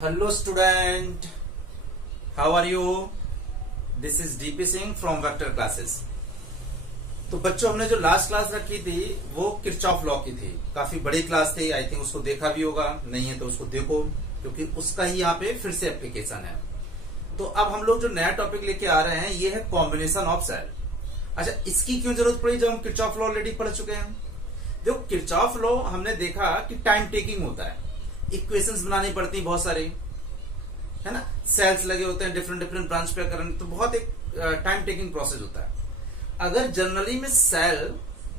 Hello student, how are you? This is DP Singh from Vector Classes। तो बच्चों हमने जो लास्ट क्लास रखी थी वो किरचॉफ लॉ की थी। काफी बड़ी क्लास थी, आई थिंक उसको देखा भी होगा, नहीं है तो उसको देखो क्योंकि उसका ही यहाँ पे फिर से एप्लीकेशन है। तो अब हम लोग जो नया टॉपिक लेके आ रहे हैं ये है कॉम्बिनेशन ऑफ सेल। अच्छा, इसकी क्यों जरूरत पड़ी जब हम किरचॉफ लॉ ऑलरेडी पढ़ चुके हैं। देखो किरचॉफ लॉ हमने देखा कि टाइम टेकिंग होता है, इक्वेशंस बनानी पड़ती हैं बहुत सारी, है ना, सेल्स लगे होते हैं डिफरेंट डिफरेंट ब्रांच पे करने, तो बहुत एक टाइम टेकिंग प्रोसेस होता है। अगर जनरली में सेल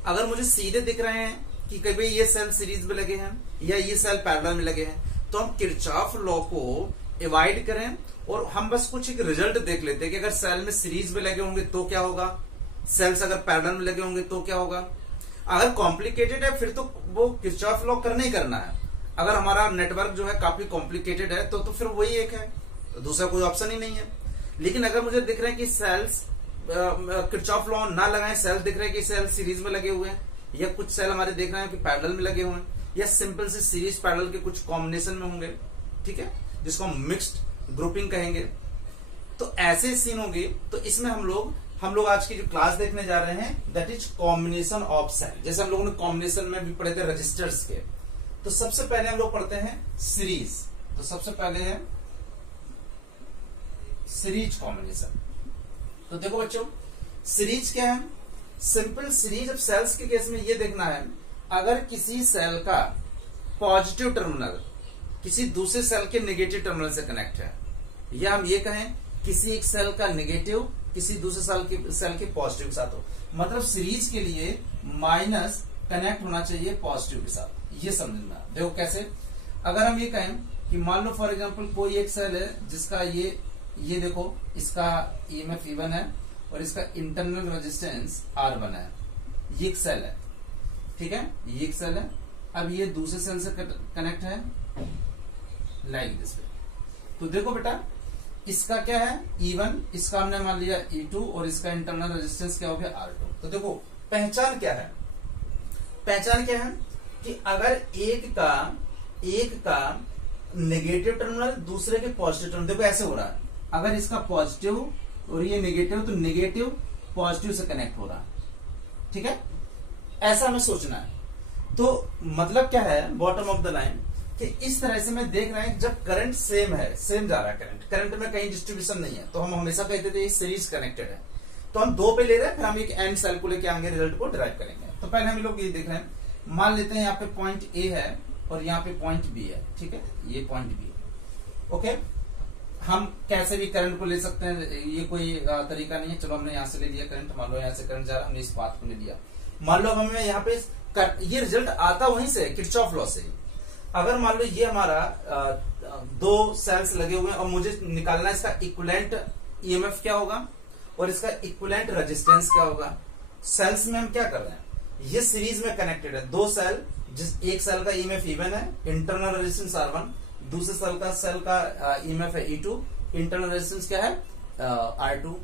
अगर मुझे सीधे दिख रहे हैं कि कभी ये सेल सीरीज में लगे हैं या ये सेल पैरेलल में लगे हैं, तो हम किरचॉफ लॉ को एवॉइड करें और हम बस कुछ एक रिजल्ट देख लेते हैं कि अगर सेल में सीरीज में लगे होंगे तो क्या होगा, सेल्स अगर पैरेलल में लगे होंगे तो क्या होगा। अगर कॉम्प्लिकेटेड है फिर तो वो किरचॉफ लॉ करना ही करना है। अगर हमारा नेटवर्क जो है काफी कॉम्प्लिकेटेड है तो फिर वही एक है, दूसरा कोई ऑप्शन ही नहीं है। लेकिन अगर मुझे दिख रहा है कि सेल्स किरचॉफ लॉ ना लगाएं, सेल दिख रहे हैं कि सेल सीरीज में लगे हुए हैं या कुछ सेल हमारे देख रहे हैं कि पैरेलल में लगे हुए हैं या सिंपल से सीरीज पैरेलल के कुछ कॉम्बिनेशन में होंगे, ठीक है, जिसको हम मिक्स्ड ग्रुपिंग कहेंगे। तो ऐसे सीन होंगे। तो इसमें हम लोग आज की जो क्लास देखने जा रहे हैं that is combination of cell. जैसे हम लोगों ने कॉम्बिनेशन में भी पढ़े थे रजिस्टर्स के, तो सबसे पहले हम लोग पढ़ते हैं सीरीज। तो सबसे पहले है सीरीज कॉम्बिनेशन। तो देखो बच्चों, सीरीज क्या है, सिंपल सीरीज ऑफ सेल्स के केस में ये देखना है अगर किसी सेल का पॉजिटिव टर्मिनल किसी दूसरे सेल के नेगेटिव टर्मिनल से कनेक्ट है, या हम ये कहें किसी एक सेल का नेगेटिव किसी दूसरे सेल के पॉजिटिव के साथ हो, मतलब सीरीज के लिए माइनस कनेक्ट होना चाहिए पॉजिटिव के साथ। ये समझना, देखो कैसे। अगर हम ये कहें कि मान लो फॉर एग्जांपल कोई एक सेल है जिसका ये देखो, इसका ईएमएफ E1 है और इसका इंटरनल रेजिस्टेंस R1 है, ये एक सेल है, ठीक है, ये एक सेल है। अब ये दूसरे सेल से कनेक्ट है लाइक दिस वे। तो देखो बेटा, इसका क्या है E1, इसका हमने मान लिया E2 और इसका इंटरनल रेजिस्टेंस क्या हो गया R2। तो देखो पहचान क्या है, पहचान क्या है कि अगर एक का नेगेटिव टर्मिनल दूसरे के पॉजिटिव टर्मिनल, देखो ऐसे हो रहा है, अगर इसका पॉजिटिव और ये नेगेटिव तो नेगेटिव पॉजिटिव से कनेक्ट हो रहा है, ठीक है, ऐसा हमें सोचना है। तो मतलब क्या है बॉटम ऑफ द लाइन कि इस तरह से मैं देख रहा है जब करंट सेम है, सेम जा रहा है करंट में कहीं डिस्ट्रीब्यूशन नहीं है, तो हम हमेशा कहते थे ये सीरीज कनेक्टेड है। तो हम दो पे ले रहे हैं, फिर हम एक एंड सेल को लेके आगे रिजल्ट को ड्राइव करेंगे। तो पहले हम लोग ये देख रहे हैं, मान लेते हैं यहाँ पे पॉइंट ए है और यहाँ पे पॉइंट बी है, ठीक है, ये पॉइंट बी है, ओके। हम कैसे भी करंट को ले सकते हैं, ये कोई तरीका नहीं है। चलो हमने यहाँ से ले लिया करंट, मान लो यहाँ से करंट जा रहा है, हमने इस पाथ को ले लिया। मान लो हमें यहाँ पे ये रिजल्ट आता वहीं से किरचॉफ लॉ से। अगर मान लो ये हमारा दो सेल्स लगे हुए हैं और मुझे निकालना है इसका इक्विवेलेंट ईएमएफ क्या होगा और इसका इक्विवेलेंट रेजिस्टेंस क्या होगा। सेल्स में हम क्या कर रहे हैं, ये सीरीज में कनेक्टेड है, दो सेल, एक सेल का ईएमएफ E1 है, इंटरनल रेजिस्टेंस R1, दूसरे सेल का ईएमएफ है E2, इंटरनल रेजिस्टेंस क्या है R2।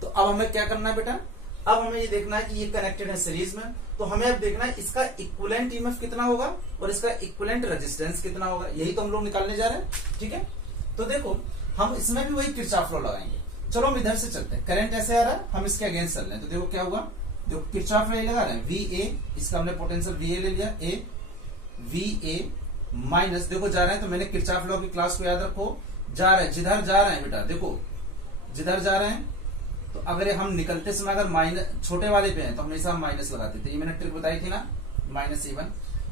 तो अब हमें क्या करना है बेटा, अब हमें ये देखना है कि ये कनेक्टेड है सीरीज में, तो हमें अब देखना है इसका इक्विवेलेंट ईएमएफ कितना होगा और इसका इक्विवेलेंट रेजिस्टेंस कितना होगा, यही तो हम लोग निकालने जा रहे हैं, ठीक है। तो देखो हम इसमें भी वही किरचॉफ लॉ लगाएंगे। चलो हम इधर से चलते हैं, करंट ऐसे आ रहा है, हम इसके अगेंस्ट चल रहे हैं, तो देखो क्या होगा, देखो किरचॉफ लॉ लगा रहे हैं, VA, इसका हमने पोटेंशियल VA ले लिया, A VA माइनस, देखो जा रहे हैं, तो मैंने किरचॉफ लॉ की क्लास को याद रखो, जा रहे हैं जिधर जा रहे हैं बेटा, देखो जिधर जा रहे हैं, तो अगर हम निकलते समय अगर माइनस छोटे वाले पे हैं तो हमेशा हम माइनस लगाते थे, ये मैंने ट्रिक बताई थी ना, -E1।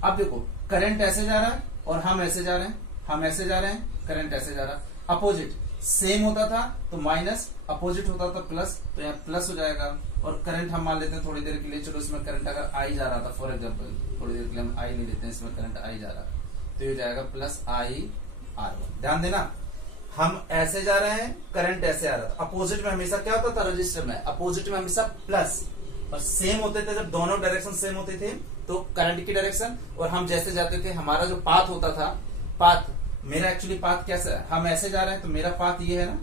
अब देखो करंट ऐसे जा रहा है और हम ऐसे जा रहे हैं, हम ऐसे जा रहे हैं, करंट ऐसे जा रहा है, अपोजिट सेम होता था तो माइनस, अपोजिट होता था प्लस, तो यहाँ प्लस हो जाएगा। और करंट हम मान लेते हैं थोड़ी देर के लिए, चलो इसमें करंट अगर आई जा रहा था फॉर एग्जाम्पल, थोड़ी देर के लिए हम आई ले लेते हैं, इसमें करंट आई जा रहा है, तो ये जाएगा +IR1। ध्यान देना, हम ऐसे जा रहे हैं, करंट ऐसे आ रहा था, अपोजिट में हमेशा क्या होता था रजिस्टर में, अपोजिट में हमेशा प्लस, और सेम होते थे जब दोनों डायरेक्शन सेम होते थे तो करंट की डायरेक्शन, और हम जैसे जाते थे हमारा जो पाथ होता था, पाथ मेरा एक्चुअली पाथ कैसा है, हम ऐसे जा रहे हैं तो मेरा पाथ ये है ना,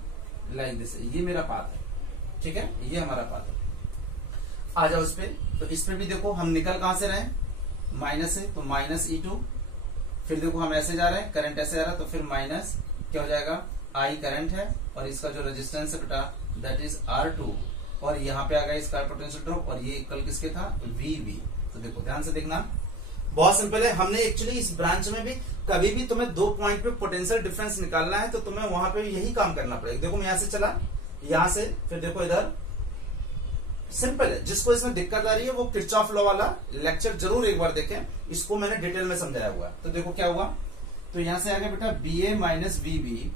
लाइक दिस, ये मेरा पाथ है, ठीक है, ये हमारा पाथ है। आ जाओ इस पे, तो इस पे भी देखो हम निकल कहां से रहे, माइनस है, तो -E2 फिर देखो हम ऐसे जा रहे हैं, करंट ऐसे जा रहा है, तो फिर माइनस क्या हो जाएगा, आई करंट है और इसका जो रेजिस्टेंस है बेटा दैट इज R2, और यहाँ पे आ गया इसका पोटेंशियल ड्रॉप, और ये इक्वल किसके था, VB। तो देखो ध्यान से देखना, बहुत सिंपल है। हमने एक्चुअली इस ब्रांच में भी कभी भी तुम्हें 2 पॉइंट पे पोटेंशियल डिफरेंस निकालना है तो तुम्हें वहां पे यही काम करना पड़ेगा। देखो मैं यहां से चला, यहां से, फिर देखो इधर, सिंपल है। जिसको इसमें दिक्कत आ रही है वो किरचॉफ लॉ वाला लेक्चर जरूर एक बार देखें, इसको मैंने डिटेल में समझाया हुआ है। तो देखो क्या हुआ, तो यहां से आ गया बेटा BA माइनस VB,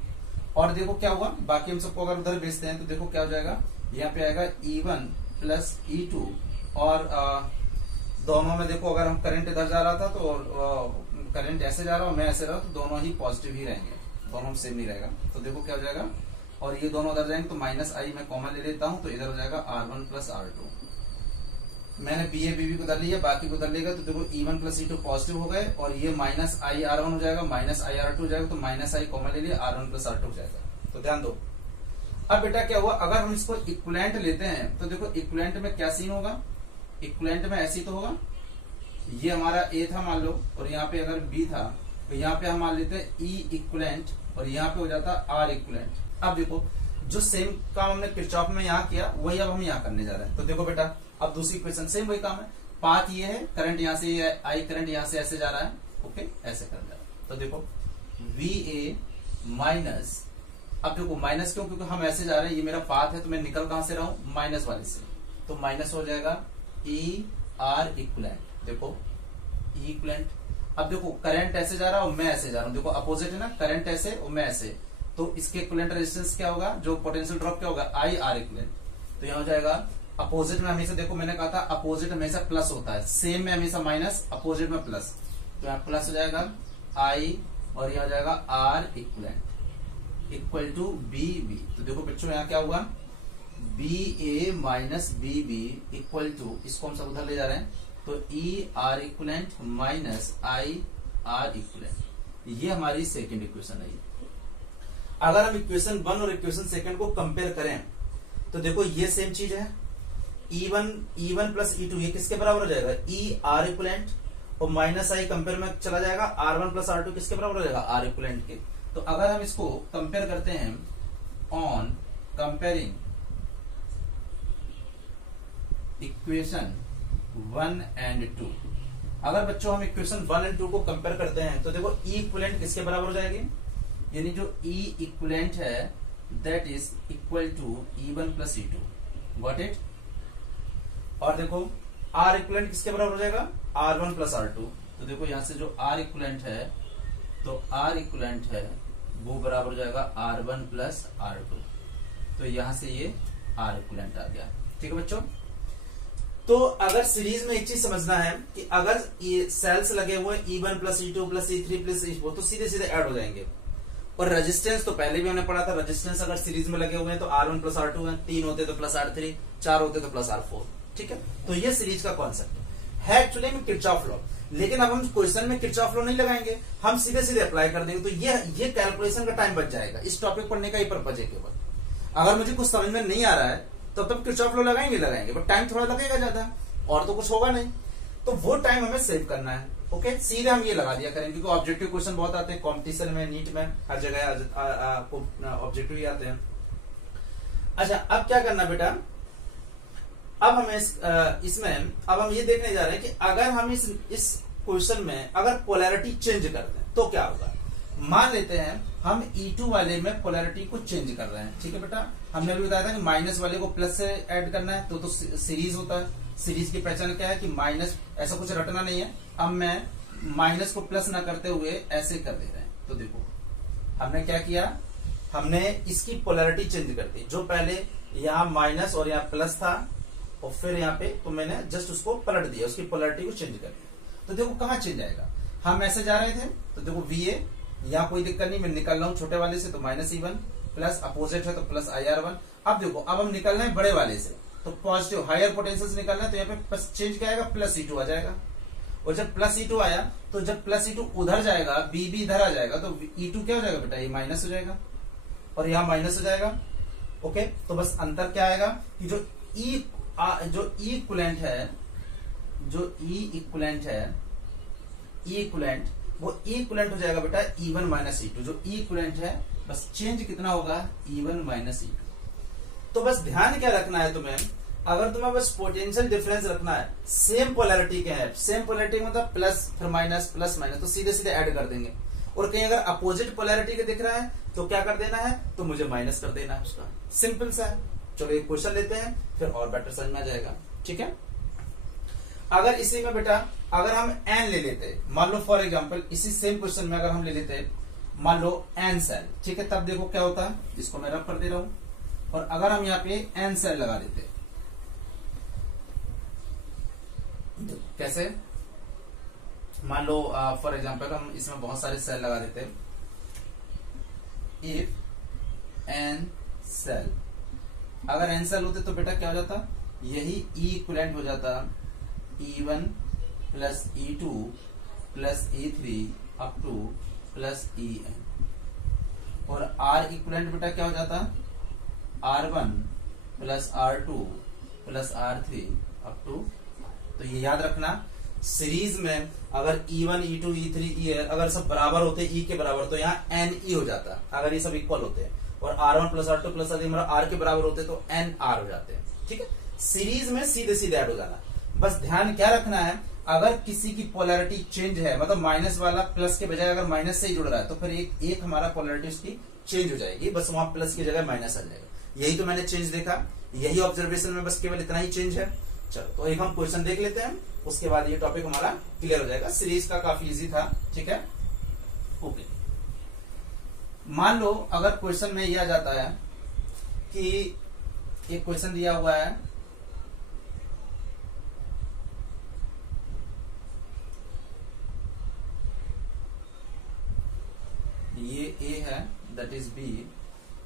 और देखो क्या हुआ, बाकी हम सबको अगर उधर भेजते हैं तो देखो क्या हो जाएगा, यहाँ पे आएगा E1 प्लस E2, और दोनों में देखो अगर हम करंट इधर जा रहा था तो करंट ऐसे जा रहा हूं, मैं ऐसे रहा, तो दोनों ही पॉजिटिव ही रहेंगे, दोनों सेम नहीं रहेगा। तो देखो क्या हो जाएगा, और ये दोनों उधर जाएंगे तो माइनस आई मैं कॉमन ले लेता हूं, तो इधर हो जाएगा R1 प्लस R2। मैंने BA BB को उधर लिया, बाकी को उधर लेगा, तो देखो E1 प्लस E2 पॉजिटिव हो गए, और ये माइनस आई R1 हो जाएगा, माइनस आई R2 हो जाएगा, तो माइनस आई कॉमन ले लिया, R1 प्लस R2 हो जाएगा। तो ध्यान दो, अब बेटा क्या हुआ, अगर हम इसको इक्विवेलेंट लेते हैं तो देखो इक्विवेलेंट में क्या सीन होगा, इक्विवेलेंट में ऐसी तो होगा, ये हमारा A था मान लो, और यहाँ पे अगर B था, तो यहाँ पे हम मान लेते हैं E इक्विवेलेंट, और यहाँ पे हो जाता R इक्विवेलेंट। अब देखो जो सेम काम हमने किरचॉफ में यहाँ किया वही अब हम यहाँ करने जा रहे हैं। तो देखो बेटा अब दूसरी इक्वेशन सेम वही काम है, पाथ ये है, करंट यहाँ से ये आई करंट यहाँ से ऐसे जा रहा है, ओके ऐसे करने जा रहा है। तो देखो VA माइनस, अब देखो माइनस क्यों, क्योंकि हम ऐसे जा रहे हैं, ये मेरा पाथ है, तो मैं निकल कहां से रहा हूं, माइनस वाले से, तो माइनस हो जाएगा ER इक्विवेलेंट। देखो E इक्विवेलेंट, अब देखो करंट ऐसे जा रहा है और मैं ऐसे जा रहा हूं, देखो अपोजिट है ना, करंट ऐसे और मैं ऐसे, तो इसके इक्विवेलेंट रेजिस्टेंस क्या होगा, जो पोटेंशियल ड्रॉप क्या होगा, IR इक्विवेलेंट। तो यहां हो जाएगा अपोजिट में हमेशा, देखो मैंने कहा था अपोजिट हमेशा प्लस होता है, सेम में हमेशा माइनस, अपोजिट में प्लस, तो यहाँ प्लस हो जाएगा I, और यहां हो जाएगा R equivalent equal to BB। तो देखो बच्चों यहाँ क्या हुआ, BA minus BB equal to, इसको हम सब उधर ले जा रहे हैं, तो ER equivalent minus IR equivalent. ये हमारी सेकंड इक्वेशन है। अगर हम इक्वेशन 1 और इक्वेशन सेकंड को कंपेयर करें तो देखो ये सेम चीज है, E1 प्लस E2 ये किसके बराबर हो जाएगा, ER इक्विवेलेंट, और माइनस आई कंपेयर में चला जाएगा, R1 प्लस R2 किसके बराबर हो जाएगा, R इक्विवेलेंट के। तो अगर हम इसको कंपेयर करते हैं ऑन कंपेयरिंग इक्वेशन 1 एंड 2, अगर बच्चों हम इक्वेशन 1 एंड 2 को कंपेयर करते हैं तो देखो E इक्विवेलेंट किसके बराबर हो जाएगी, यानी जो E इक्विवेलेंट है that is equal to E1 plus E2, got it. और देखो R इक्विवेलेंट किसके बराबर हो जाएगा, R1 प्लस R2। तो देखो यहां से जो R इक्विवेलेंट है, तो R इक्विवेलेंट है वो बराबर हो जाएगा R1 प्लस R2, तो यहां से ये R इक्विवेलेंट आ गया। ठीक है बच्चों, तो अगर सीरीज में एक चीज समझना है कि अगर ये सेल्स लगे हुए E1 plus E2 plus E3 plus E4 तो सीधे सीधे ऐड हो जाएंगे, और रेजिस्टेंस तो पहले भी हमने पढ़ा था, रेजिस्टेंस अगर सीरीज में लगे हुए हैं तो R1 प्लस R2 है, 3 होते तो प्लस R3, 4 होते तो प्लस R4। ठीक है, तो ये सीरीज का कॉन्सेप्ट है एक्चुअली में किरचॉफ लॉ, लेकिन अब हम क्वेश्चन में किरचॉफ लॉ नहीं लगाएंगे, हम सीधे सीधे अप्लाई कर देंगे, तो ये कैलकुलेशन का टाइम बच जाएगा। इस टॉपिक पढ़ने का ही पर्पज है केवल। अगर मुझे कुछ समझ में नहीं आ रहा है तब किरचॉफ लॉ लगाएंगे, बट टाइम थोड़ा लगेगा ज्यादा, और तो कुछ होगा नहीं, तो वो टाइम हमें सेव करना है। ओके, सीधे हम ये लगा दिया करेंगे, क्योंकि ऑब्जेक्टिव क्वेश्चन बहुत आते हैं कॉम्पिटिशन में, नीट में, हर जगह ऑब्जेक्टिव ही आते हैं। अच्छा, अब क्या करना बेटा, अब हमें इसमें अब हम ये देखने जा रहे हैं कि अगर हम इस क्वेश्चन में अगर पोलैरिटी चेंज करते हैं तो क्या होगा। मान लेते हैं हम E2 वाले में पोलैरिटी को चेंज कर रहे हैं। ठीक है बेटा, हमने भी बताया था कि माइनस वाले को प्लस से ऐड करना है, तो सीरीज होता है। सीरीज की पहचान क्या है कि माइनस, ऐसा कुछ रटना नहीं है। अब मैं माइनस को प्लस ना करते हुए ऐसे कर दे रहे हैं, तो देखो हमने क्या किया, हमने इसकी पोलैरिटी चेंज कर दी। जो पहले यहाँ माइनस और यहाँ प्लस था, और फिर यहाँ पे तो मैंने जस्ट उसको पलट दिया, उसकी पोलैरिटी को चेंज कर दिया। तो देखो कहाँ चेंज आएगा, हम ऐसे जा रहे थे तो देखो VA, यहाँ कोई दिक्कत नहीं, मैं निकल रहा हूँ छोटे वाले से, तो माइनस E1 प्लस अपोजिट है तो प्लस IR1। अब देखो अब हम निकलना है बड़े वाले से, तो पॉजिटिव हायर पोटेंशियल से निकलना है, तो यहाँ पे चेंज क्या आएगा, प्लस E2 आ जाएगा। और जब प्लस E2 आया तो जब प्लस E2 उधर जाएगा, BB इधर आ जाएगा, तो E2 क्या हो जाएगा बेटा, ये माइनस हो जाएगा, और यहाँ माइनस हो जाएगा। ओके, तो बस अंतर क्या आएगा कि जो E इक्विवेलेंट है, E इक्विवेलेंट वो इक्विवेलेंट हो जाएगा बेटा E1 माइनस E2, जो इक्विवेलेंट है बस चेंज कितना होगा E1 माइनस E2। तो बस ध्यान क्या रखना है तुम्हें, अगर तुम्हें बस पोटेंशियल डिफरेंस रखना है, सेम पोलैरिटी के हैं, सेम पोलैरिटी मतलब प्लस फिर माइनस प्लस माइनस, तो सीधे सीधे ऐड कर देंगे। और कहीं अगर अपोजिट पोलैरिटी के दिख रहा है तो क्या कर देना है, तो मुझे माइनस कर देना है उसका, सिंपल सा है। चलो एक क्वेश्चन लेते हैं फिर और बेटर समझ में आ जाएगा, ठीक है। अगर इसी में बेटा अगर हम n ले लेते, मान लो फॉर एग्जांपल इसी सेम क्वेश्चन में अगर हम ले लेते मान लो n सेल, ठीक है, तब देखो क्या होता है, इसको मैं रब कर दे रहा हूं। और अगर हम यहाँ पे n सेल लगा देते, कैसे, मान लो फॉर एग्जांपल हम इसमें बहुत सारे सेल लगा देते, इफ n सेल, अगर n सेल होते तो बेटा क्या हो जाता, यही इक्विवेलेंट हो जाता E1 plus E2 plus E3 up two plus En, और R इक्विवेलेंट बेटा क्या हो जाता, R1 plus R2 plus R3 up to. तो ये याद रखना, सीरीज में अगर E1 E2 E3 E अगर सब बराबर होते E के बराबर, तो यहाँ NE हो जाता अगर ये सब इक्वल होते हैं, और R1 plus R2 plus R के बराबर होते तो NR हो जाते हैं, ठीक है। सीरीज में सीधे सीधे ऐड हो जाना। बस ध्यान क्या रखना है, अगर किसी की पोलैरिटी चेंज है, मतलब माइनस वाला प्लस के बजाय अगर माइनस से ही जुड़ रहा है, तो फिर एक हमारा पोलैरिटी उसकी चेंज हो जाएगी, बस वहां प्लस की जगह माइनस आ जाएगा। यही तो मैंने चेंज देखा, यही ऑब्जर्वेशन में बस केवल इतना ही चेंज है। चलो तो एक हम क्वेश्चन देख लेते हैं, उसके बाद ये टॉपिक हमारा क्लियर हो जाएगा। सीरीज का काफी इजी था, ठीक है, ओके। मान लो अगर क्वेश्चन में यह आ जाता है कि एक क्वेश्चन दिया हुआ है, ये A है, दैट इज B,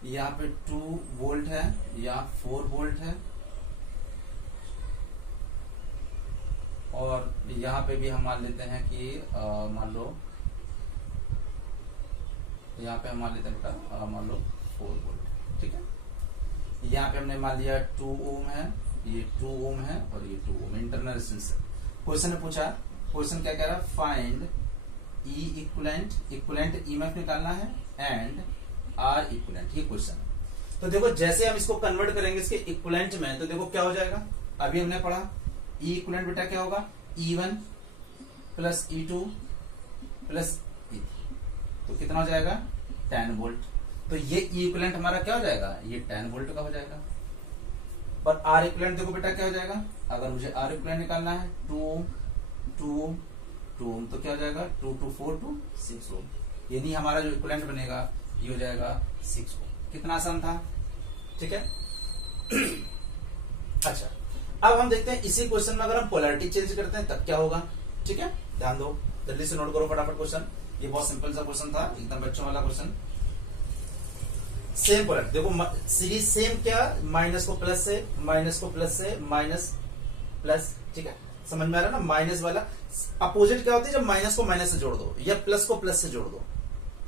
यहाँ पे 2 वोल्ट है, यहाँ 4 वोल्ट है, और यहाँ पे भी हम मान लेते हैं कि मान लो यहाँ पे हम मान लेते हैं बेटा मान लो 4 वोल्ट, ठीक है। यहाँ पे हमने मान लिया 2 ओम है, ये 2 ओम है और ये 2 ओम इंटरनल रेजिस्टेंस है। क्वेश्चन ने पूछा, क्वेश्चन क्या कह रहा है, find E equivalent, equivalent EMF निकालना है, एंड R इक्विवेलेंट, ये क्वेश्चन है। तो देखो जैसे हम इसको कन्वर्ट करेंगे इसके इक्विवेलेंट में, तो देखो क्या हो जाएगा, अभी हमने पढ़ा E इक्विवेलेंट बेटा क्या होगा, E1 plus E2 plus E3, तो कितना हो जाएगा 10 वोल्ट। तो ये E इक्विवेलेंट हमारा क्या हो जाएगा, ये 10 वोल्ट का हो जाएगा। और R इक्विवेलेंट देखो बेटा क्या हो जाएगा, अगर मुझे R इक्विवेलेंट निकालना है 2 ओम तो क्या हो जाएगा 2 2 4 2 6 ओम, यानी हमारा जो इक्विवेलेंट बनेगा ये हो जाएगा 6 ओम। कितना आसान था, ठीक है। अच्छा अब हम देखते हैं इसी क्वेश्चन में अगर हम पोलैरिटी चेंज करते हैं तब क्या होगा, ठीक है, ध्यान दो, जल्दी से नोट करो फटाफट क्वेश्चन। ये बहुत सिंपल सा क्वेश्चन था, एकदम बच्चों वाला क्वेश्चन। सेम पोलैरिटी देखो, सीरीज सेम क्या, माइनस को प्लस से, माइनस को प्लस से, माइनस प्लस, ठीक है, समझ में आ रहा है ना। माइनस वाला अपोजिट क्या होती है, जब माइनस को माइनस से जोड़ दो या प्लस को प्लस से जोड़ दो,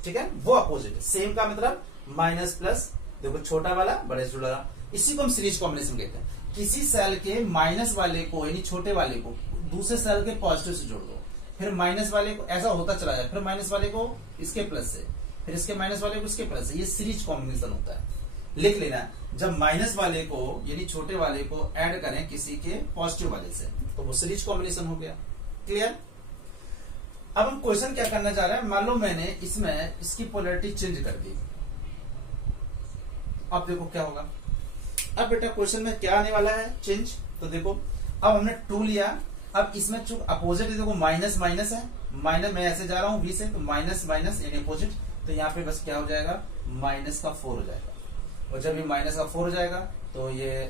ठीक है, वो अपोजिट है। सेम का मतलब माइनस प्लस, देखो छोटा वाला बड़े से जुड़ रहा, इसी को हम सीरीज कॉम्बिनेशन कहते हैं। किसी सेल के माइनस वाले को यानी छोटे वाले को दूसरे सेल के पॉजिटिव से जोड़ दो, फिर माइनस वाले को ऐसा होता चला जाए, फिर माइनस वाले को इसके प्लस से, फिर इसके माइनस वाले को इसके प्लस से, ये सीरीज कॉम्बिनेशन होता है। लिख लेना, जब माइनस वाले को यानी छोटे वाले को ऐड करें किसी के पॉजिटिव वाले से, तो वो सीरीज कॉम्बिनेशन हो गया। क्लियर। अब हम क्वेश्चन क्या करना चाह रहे हैं, मान लो मैंने इसमें इसकी पोलैरिटी चेंज कर दी, अब देखो क्या होगा। अब बेटा क्वेश्चन में क्या आने वाला है चेंज, तो देखो अब हमने 2 लिया, अब इसमें चूंकि अपोजिट देखो माइनस माइनस है, माइनस मैं ऐसे जा रहा हूं V से, तो माइनस माइनस यानी अपोजिट, तो यहाँ पे बस क्या हो जाएगा माइनस का 4 हो जाएगा। और जब ये माइनस का 4 हो जाएगा तो ये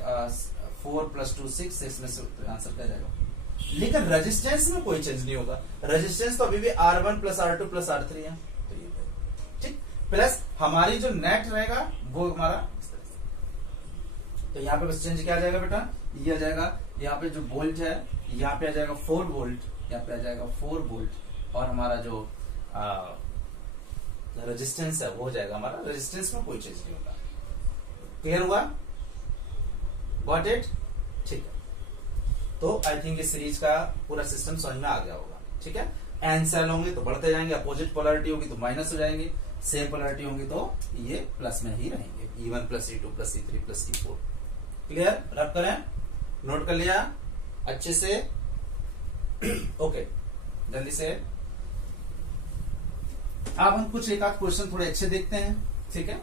4 + 2 6, इसमें से आंसर क्या जाएगा। लेकिन रेजिस्टेंस में कोई चेंज नहीं होगा, रेजिस्टेंस तो अभी भी R1 + R2 + R3 है, तो ये ठीक, प्लस हमारी जो नेट रहेगा वो हमारा, तो यहाँ पे बस चेंज क्या आ जाएगा बेटा, ये आ जाएगा, यहाँ पे जो वोल्ट है यहाँ पे आ जाएगा 4 वोल्ट, यहाँ पे आ जाएगा 4 वोल्ट, और हमारा जो रेजिस्टेंस है वो हो जाएगा हमारा, रेजिस्टेंस में कोई चेंज नहीं होगा। क्लियर हुआ, गॉट इट, ठीक है। तो आई थिंक इस सीरीज का पूरा सिस्टम समझ में आ गया होगा, ठीक है। एन सेल होंगे तो बढ़ते जाएंगे, अपोजिट पोलैरिटी होगी तो माइनस हो जाएंगे, सेम पोलैरिटी होंगी तो ये प्लस में ही रहेंगे, E1 plus E2 plus E3 plus E4। Clear? रब करें, नोट कर लिया अच्छे से? ओके, जल्दी से अब हम कुछ एक आध क्वेश्चन थोड़े अच्छे देखते हैं, ठीक है,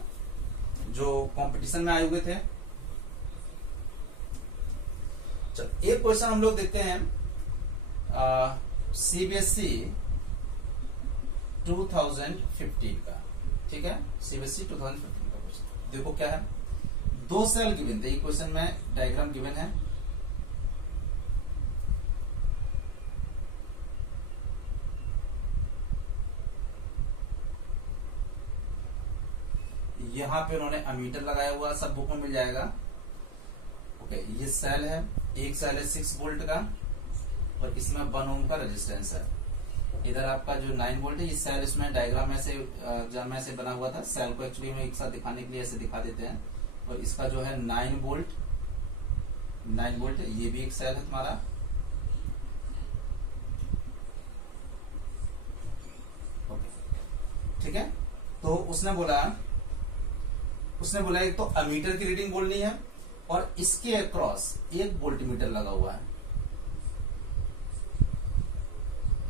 जो कंपटीशन में आए हुए थे। चलो एक क्वेश्चन हम लोग देखते हैं सीबीएसई 2015 का, ठीक है, सीबीएसई 2015 का क्वेश्चन देखो क्या है। 2 सेल गिवन थे, ये क्वेश्चन में डायग्राम गिवन है, यहां पे उन्होंने अमीटर लगाया हुआ, सब बुक में मिल जाएगा। ओके, ये सेल है, एक सेल है 6 वोल्ट का और इसमें 1 ओम का रेजिस्टेंस है। इधर आपका जो 9 वोल्ट है, ये सेल इसमें डायग्राम में से एग्जाम में से बना हुआ था, सेल को एक्चुअली में एक साथ दिखाने के लिए ऐसे दिखा देते हैं। और इसका जो है 9 वोल्ट है, ये भी एक सेल है तुम्हारा। ओके, ठीक है, तो उसने बोला एक तो अमीटर की रीडिंग बोलनी है और इसके अक्रॉस 1 वोल्ट मीटर लगा हुआ है,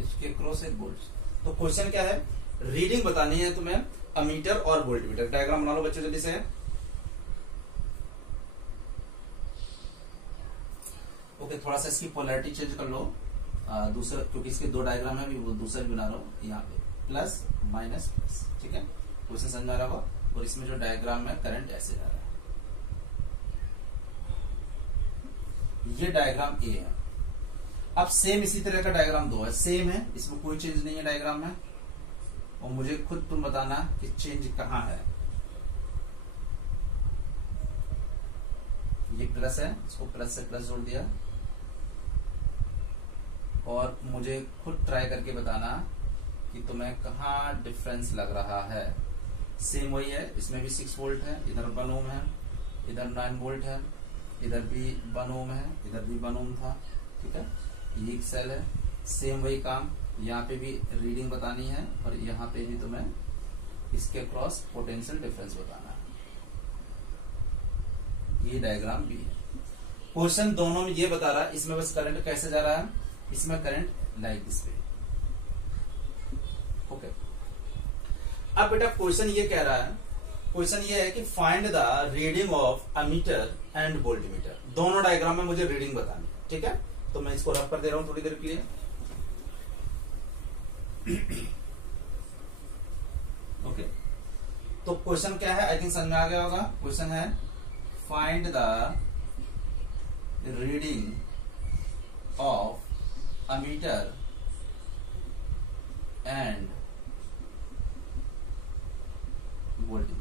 इसके अक्रॉस 1 वोल्ट। तो क्वेश्चन क्या है, रीडिंग बतानी है तुम्हें अमीटर और वोल्ट मीटर। डायग्राम बना लो बच्चों जल्दी से। ओके, थोड़ा सा इसकी पोलैरिटी चेंज कर लो, दूसरा, क्योंकि इसके 2 डायग्राम है, वो दूसरा भी बना रहा हूं यहाँ पे, प्लस माइनस प्लस, ठीक है, क्वेश्चन समझ आ रहा होगा। और इसमें जो डायग्राम है करंट ऐसे जा रहा है, ये डायग्राम ए है। अब सेम इसी तरह का डायग्राम 2 है, सेम है, इसमें कोई चेंज नहीं है डायग्राम में, और मुझे खुद तुम बताना कि चेंज कहां है। ये प्लस है, इसको प्लस से प्लस जोड़ दिया, और मुझे खुद ट्राई करके बताना कि तुम्हें कहां डिफरेंस लग रहा है। सेम वही है, इसमें भी 6 वोल्ट है, इधर 1 ओम है, इधर 9 वोल्ट है, इधर भी 1 ओम है, इधर भी 1 ओम था, ठीक है, ये एक सेल है, सेम वही काम, यहाँ पे भी रीडिंग बतानी है और यहाँ पे भी तुम्हें इसके क्रॉस पोटेंशियल डिफरेंस बताना है। ये डायग्राम भी है, क्वेश्चन दोनों में ये बता रहा है, इसमें बस करंट कैसे जा रहा है, इसमें current like this way. Okay, अब बेटा क्वेश्चन ये कह रहा है, क्वेश्चन ये है कि find the reading of ammeter and voltmeter. दोनों डायग्राम में मुझे रीडिंग बतानी है, ठीक है, तो मैं इसको रब कर दे रहा हूं थोड़ी देर के लिए। ओके, तो क्वेश्चन क्या है, आई थिंक समझ में आ गया होगा। क्वेश्चन है find the reading of ammeter and voltmeter.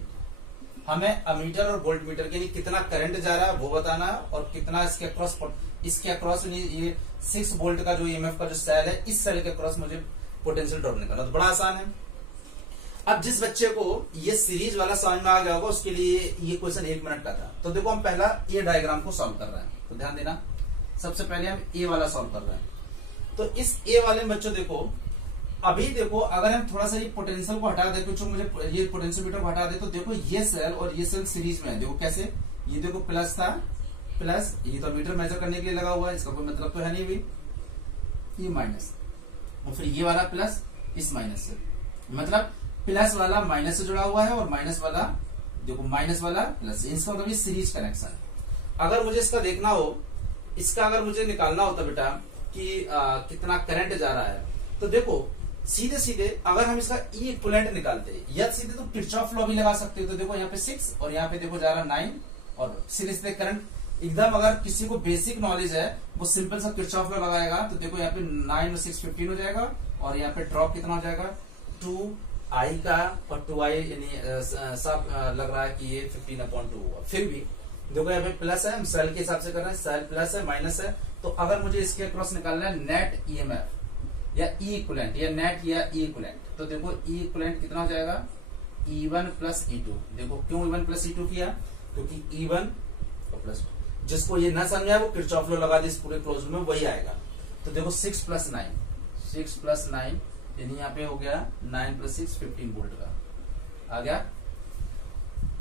हमें अमीटर और वोल्टमीटर के लिए कितना करंट जा रहा है वो बताना है, और कितना इसके अक्रॉस ये 6 वोल्ट का जो ईएमएफ का जो सेल है, इस सेल के अक्रॉस मुझे पोटेंशियल ड्रॉप निकालना। तो बड़ा आसान है। अब जिस बच्चे को ये सीरीज वाला समझ में आ गया होगा, उसके लिए ये क्वेश्चन 1 मिनट का था। तो देखो हम पहला ए डायग्राम को सॉल्व कर रहे हैं, तो ध्यान देना, सबसे पहले हम ए वाला सॉल्व कर रहे हैं। तो इस ए वाले में बच्चों देखो, अभी देखो अगर हम थोड़ा सा ये पोटेंशियल को हटा दे, कुछ मुझे ये पोटेंशियोमीटर को हटा दे, तो देखो ये सेल और ये सेल सीरीज में है। देखो कैसे, ये देखो प्लस था, प्लस ये तो मीटर मेजर करने के लिए लगा हुआ है, इसका कोई मतलब तो है नहीं भी, ये माइनस, और फिर ये वाला प्लस इस माइनस से, मतलब प्लस वाला माइनस से जुड़ा हुआ है और माइनस वाला देखो माइनस वाला प्लस, इसका मतलब ये सीरीज कनेक्शन। अगर मुझे इसका देखना हो, इसका अगर मुझे निकालना होता बेटा कि कितना करंट जा रहा है, तो देखो सीधे सीधे अगर हम इसका ई इक्विवेलेंट निकालते हैं, या सीधे तो किरचॉफ लॉ भी लगा सकते हो। तो देखो यहाँ पे 6 और यहाँ पे देखो जा रहा 9, और सीधे सीधे करंट एकदम, अगर किसी को बेसिक नॉलेज है वो सिंपल सा किरचॉफ लॉ लगाएगा। तो देखो यहाँ पे 9 और 6 15 हो जाएगा, और यहाँ पे ड्रॉप कितना हो जाएगा 2i का, और 2i यानी सब लग रहा है कि ये 15/2 हुआ। फिर भी देखो यहाँ पे प्लस है, हम सेल के हिसाब से कर रहे हैं, सेल प्लस है माइनस है। तो अगर मुझे इसके अक्रॉस निकालना है नेट ईएमएफ या ई इक्विवेलेंट, या नेट या ई इक्विवेलेंट, तो देखो ई इक्विवेलेंट कितना हो जाएगा E1 प्लस E2। देखो क्यों E1 प्लस E2 किया, क्योंकि E1 और प्लस 2, जिसको ये ना समझा वो किरचॉफ लॉ लगा दे इस पूरे क्लोज में, वही आएगा। तो देखो 6 प्लस 9, 6 प्लस 9 यानी यहाँ पे हो गया 9 + 6 15 वोल्ट का आ गया।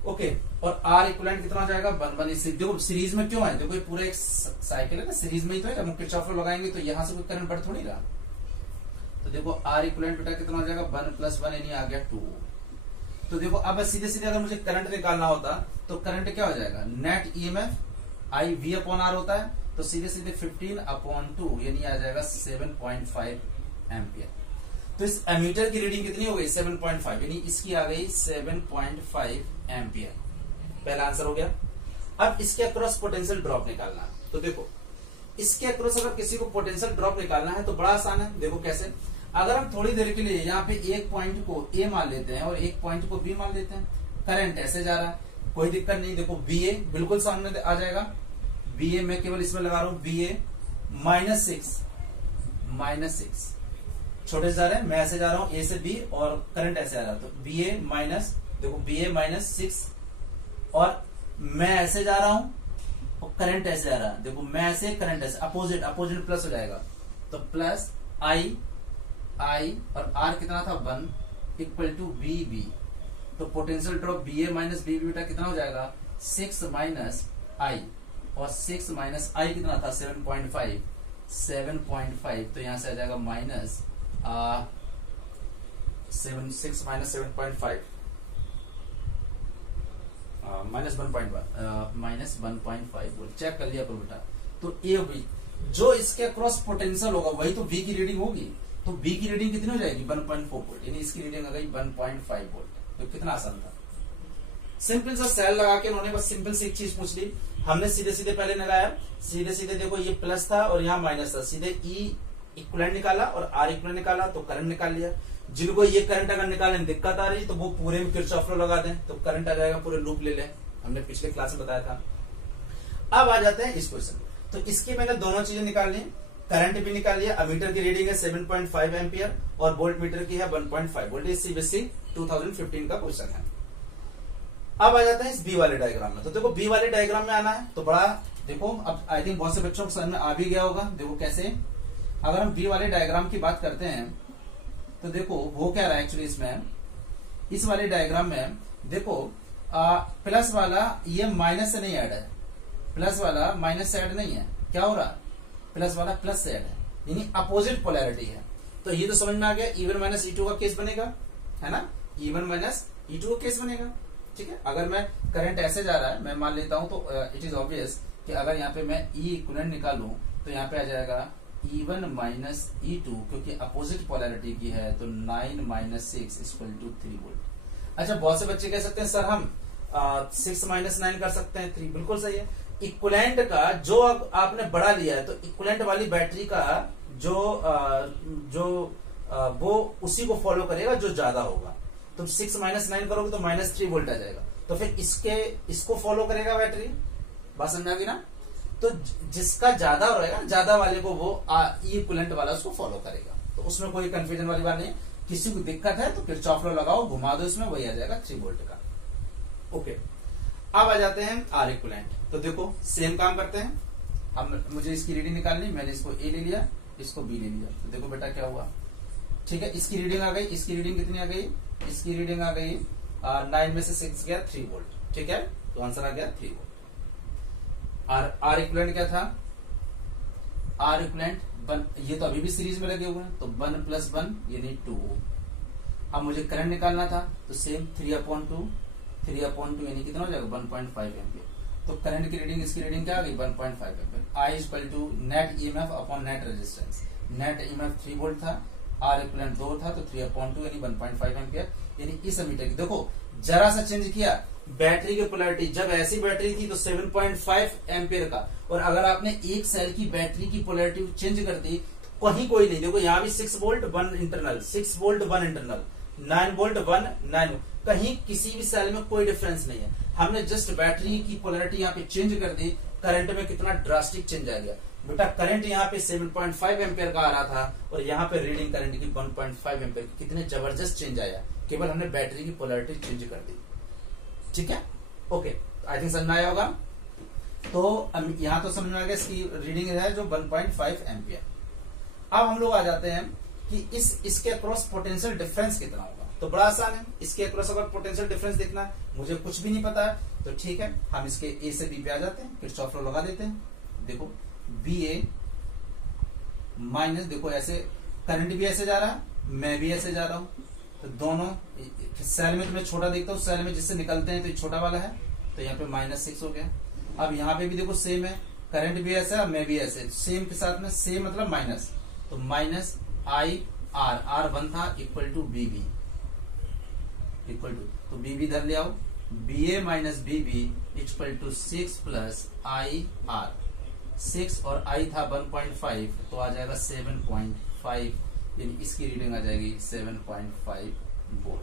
ओके, और आर इक्विवेलेंट कितना हो जाएगा 1 1। देखो सीरीज में क्यों है, देखो ये पूरा एक साइकिल है ना, सीरीज में ही तो है। जब हम किरचॉफ लॉ लगाएंगे तो यहाँ से कोई करंट बढ़ थोड़ी रहा। तो देखो आर इक्विवेलेंट बेटा कितना हो जाएगा 1 + 1 यानी आ गया 2। तो देखो अब सीधे सीधे अगर मुझे करंट निकालना होता तो करंट क्या हो जाएगा, net EMF I V upon R होता है, तो सीधे सीधे 15/2 यानी आ जाएगा 7.5 एम्पियर। तो इस एमीटर की रीडिंग कितनी हो गई 7.5, यानी इसकी आ गई 7.5 एम्पियर। पहला आंसर हो गया। अब इसके अक्रॉस पोटेंशियल ड्रॉप निकालना है। तो देखो इसके अक्रॉस अगर किसी को पोटेंशियल ड्रॉप निकालना है तो बड़ा आसान है। देखो कैसे, अगर हम थोड़ी देर के लिए यहाँ पे एक पॉइंट को ए मान लेते हैं और एक पॉइंट को बी मान लेते हैं, करंट ऐसे जा रहा है, कोई दिक्कत नहीं। देखो बी ए बिल्कुल सामने आ जाएगा, बी ए मैं केवल इसमें लगा रहा हूं, बी ए -6 छोटे से जा रहे हैं, मैं ऐसे जा रहा हूं ए से बी और करंट ऐसे आ रहा है, तो बी ए माइनस, देखो बी ए -6 और मैं ऐसे जा रहा हूं और करंट ऐसे आ रहा है, देखो मैं ऐसे करंट ऐसे, अपोजिट प्लस हो जाएगा, तो प्लस आई और आर कितना था 1 = बी बी। तो potential drop B A minus B B बेटा कितना हो जाएगा 6 - आई, और 6 - आई कितना था 7.5, तो यहां से आ जाएगा -6 - 7.5 -1.5 वोल्ट। चेक कर लिया पर बेटा। तो ए बी जो इसके अक्रॉस पोटेंशियल होगा वही तो बी की रीडिंग होगी, तो बी की रीडिंग कितनी हो जाएगी 1.4 वोल्ट, यानी इसकी रीडिंग आ गई 1.5 वोल्ट। तो कितना आसान था, सिंपल सा सेल लगा के उन्होंने बस सिंपल सी एक चीज पूछ ली। हमने सीधे सीधे पहले लगाया, सीधे सीधे देखो ये प्लस था और यहाँ माइनस था, सीधे ई इक्विवेलेंट निकाला और आर इक्विवेलेंट निकाला तो करंट निकाल लिया। जिनको ये करंट अगर निकालने में दिक्कत आ रही तो वो पूरे में किरचॉफ लॉ लगा दें तो करंट आ जाएगा, पूरे लूप ले लें, हमने पिछले क्लास में बताया था। अब आ जाते हैं इस क्वेश्चन। तो इसकी मैंने दोनों चीजें निकाल ली, करंट भी निकाल लिया, अमीटर की रीडिंग है 7.5 एम्पियर और वोल्ट मीटर की है 1.5 वोल्ट। सीबीएसई 2015 का क्वेश्चन है। अब आ जाते हैं इस बी वाले डायग्राम में। तो देखो बी वाले डायग्राम में आना है तो बड़ा देखो, अब आई थिंक बहुत से बच्चों को समझ में आ भी गया होगा। देखो कैसे, अगर हम बी वाले डायग्राम की बात करते हैं तो देखो वो क्या रहा है एक्चुअली इसमें, इस वाले डायग्राम में देखो प्लस वाला ये माइनस से नहीं ऐड है, प्लस वाला माइनस से ऐड नहीं है, क्या हो रहा है प्लस वाला प्लस से ऐड है, यानी अपोजिट पोलैरिटी है। तो ये तो समझ में आ गया, E1 - E2 का केस बनेगा, है ना, E1 - E2 का केस बनेगा। ठीक है, अगर मैं करंट ऐसे जा रहा है, मैं मान लेता हूं तो इट इज ऑब्वियस कि अगर यहाँ पे मैं E इक्विवेलेंट निकालूं तो यहाँ पे आ जाएगा E1 - E2, क्योंकि अपोजिट पोलैरिटी की है तो 9 - 6 = 3 वोल्ट। अच्छा, बहुत से बच्चे कह सकते हैं सर हम 6 - 9 कर सकते हैं 3, बिल्कुल सही है। इक्विवेलेंट का जो आपने बड़ा लिया है तो इक्विवेलेंट वाली बैटरी का वो उसी को फॉलो करेगा जो ज्यादा होगा। तुम 6 - 9 करोगे तो -3 वोल्ट आ जाएगा, तो फिर इसको फॉलो करेगा बैटरी। बात समझ आ गई ना। तो जिसका ज्यादा रहेगा, ज्यादा वाले को वो इक्विवेलेंट वाला उसको फॉलो करेगा, तो उसमें कोई कंफ्यूजन वाली बात नहीं। किसी को दिक्कत है तो किरचॉफ लॉ लगाओ, घुमा दो, इसमें वही आ जाएगा 3 वोल्ट का। ओके, अब आ जाते हैं आर इक्विवेलेंट। तो देखो सेम काम करते हैं, मुझे इसकी रीडिंग निकालनी, मैंने इसको ए ले लिया, इसको बी ले लिया। तो देखो बेटा क्या हुआ, ठीक है, इसकी रीडिंग आ गई, इसकी रीडिंग कितनी आ गई, इसकी रीडिंग आ गई 9 में से 6 गया 3 वोल्ट। ठीक है, तो आंसर आ गया 3 वोल्ट। आर इक्विवेलेंट क्या था, आर इक्विवेलेंट ये तो अभी भी सीरीज में लगे हुए हैं, तो 1 + 1 यानी 2 ओम। अब मुझे करंट निकालना था तो सेम 3/2 यानी कितना हो जाएगा 1.5 एम्पियर। तो करंट की रीडिंग, इसकी रीडिंग क्या आ गई 1.5 एम्पियर। आई = net EMF upon net resistance. Net EMF 3 volt था, आर इक्विवेलेंट 2 था, तो 3/2 यानी 1.5 एम्पियर। यानी इस एमीटर की देखो जरा सा चेंज किया, बैटरी की पोलैरिटी जब ऐसी बैटरी थी तो 7.5 एम्पियर का, और अगर आपने एक सेल की बैटरी की पोलैरिटी चेंज कर दी तो कहीं कोई नहीं। देखो यहाँ भी 6 volt 1 internal, 6 volt 1 internal, 9 volt 1 9, कहीं किसी भी सेल में कोई डिफरेंस नहीं है। हमने जस्ट बैटरी की पोलैरिटी यहाँ पे चेंज कर दी, करंट में कितना ड्रास्टिक चेंज आ गया बेटा। करंट यहाँ पे 7.5 एम्पियर का आ रहा था और यहाँ पे रीडिंग करंट की 1.5 एम्पियर की, कितने जबरदस्त चेंज आया, केवल हमने बैटरी की पोलैरिटी चेंज कर दी। ठीक है, ओके, आई थिंक समझ में आया होगा। तो यहाँ तो समझ में आ गया, इसकी रीडिंग है जो 1.5 एम्पियर। अब हम लोग आ जाते हैं कि इसके अक्रॉस पोटेंशियल डिफरेंस कितना होगा। तो बड़ा आसान है, इसके अक्रॉस अगर पोटेंशियल डिफरेंस देखना है, मुझे कुछ भी नहीं पता है तो ठीक है, हम इसके ए से बी पे आ जाते हैं, किरचॉफ लॉ लगा देते हैं। देखो बी ए माइनस, देखो ऐसे करंट भी ऐसे जा रहा है, मैं भी ऐसे जा रहा हूं, तो दोनों सेल में तुम्हें छोटा देखता हूं, सेल में जिससे निकलते हैं तो ये छोटा वाला है, तो यहाँ पे -6 हो गया। अब यहाँ पे भी देखो सेम है, करंट भी ऐसा है, मैं भी ऐसे, सेम के साथ में सेम मतलब माइनस, तो माइनस आई आर वन था equal to B B equal to, तो बी बी धर ले आओ, B A minus B B equal to 6 plus I R, 6 और आई था 1.5 तो आ जाएगा 7.5, यानी इसकी रीडिंग आ जाएगी 7.5 वोल्ट।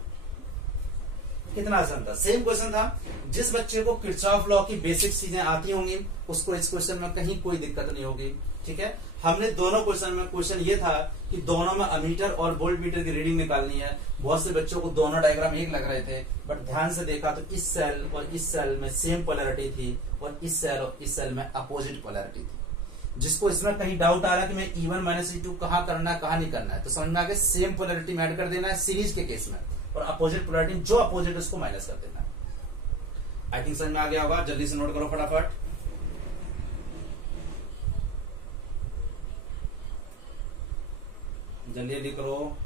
कितना आसान था, सेम क्वेश्चन था। जिस बच्चे को किरचॉफ लॉ की बेसिक चीजें आती होंगी उसको इस क्वेश्चन में कहीं कोई दिक्कत नहीं होगी। ठीक है, हमने दोनों क्वेश्चन में, क्वेश्चन ये था कि दोनों में अमीटर और वोल्ट मीटर की रीडिंग निकालनी है। बहुत से बच्चों को दोनों डायग्राम एक लग रहे थे, बट ध्यान से देखा तो इस सेल और इस सेल में सेम पोलैरिटी थी और इस सेल में अपोजिट पोलैरिटी थी। जिसको इसमें कहीं डाउट आ रहा है कि मैं E1 E2 कहाँ करना है कहाँ नहीं करना है, तो समझ में आ गया, सेम पोलैरिटी में ऐड कर देना है सीरीज के केस में, और अपोजिट पोलैरिटी जो अपोजिट है उसको माइनस कर देना है। आई थिंक समझ में आ गया होगा, जल्दी से नोट करो फटाफट। जल्दी जल्दी करो।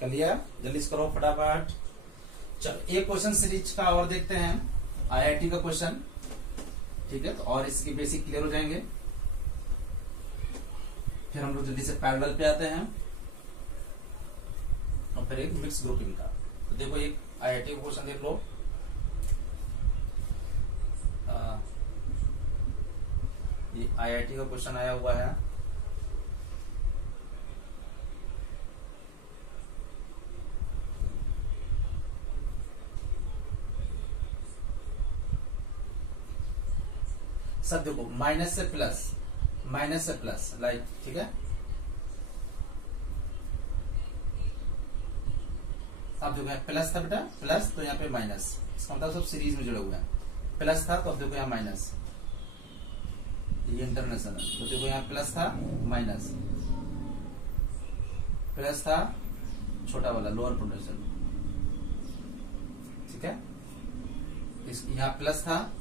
कर लिया, जल्दी से करो फटाफट। चलो एक क्वेश्चन सीरीज का और देखते हैं, IIT का क्वेश्चन। ठीक है, तो और इसकी बेसिक क्लियर हो जाएंगे, फिर हम लोग जल्दी से पैरेलल पे आते हैं और फिर एक मिक्स ग्रुपिंग का। तो देखो एक IIT का क्वेश्चन देख लो। ये IIT का क्वेश्चन आया हुआ है। सब देखो माइनस से प्लस लाइक, ठीक है। अब देखो यहाँ प्लस था बेटा, प्लस तो यहाँ पे माइनस, इसका मतलब सब सीरीज में जुड़े हुए हैं। प्लस था तो अब देखो यहाँ माइनस, ये इंटरनेशनल, तो देखो यहाँ प्लस था माइनस, प्लस था छोटा वाला लोअर पोटेंशियल, ठीक है। यहाँ प्लस था,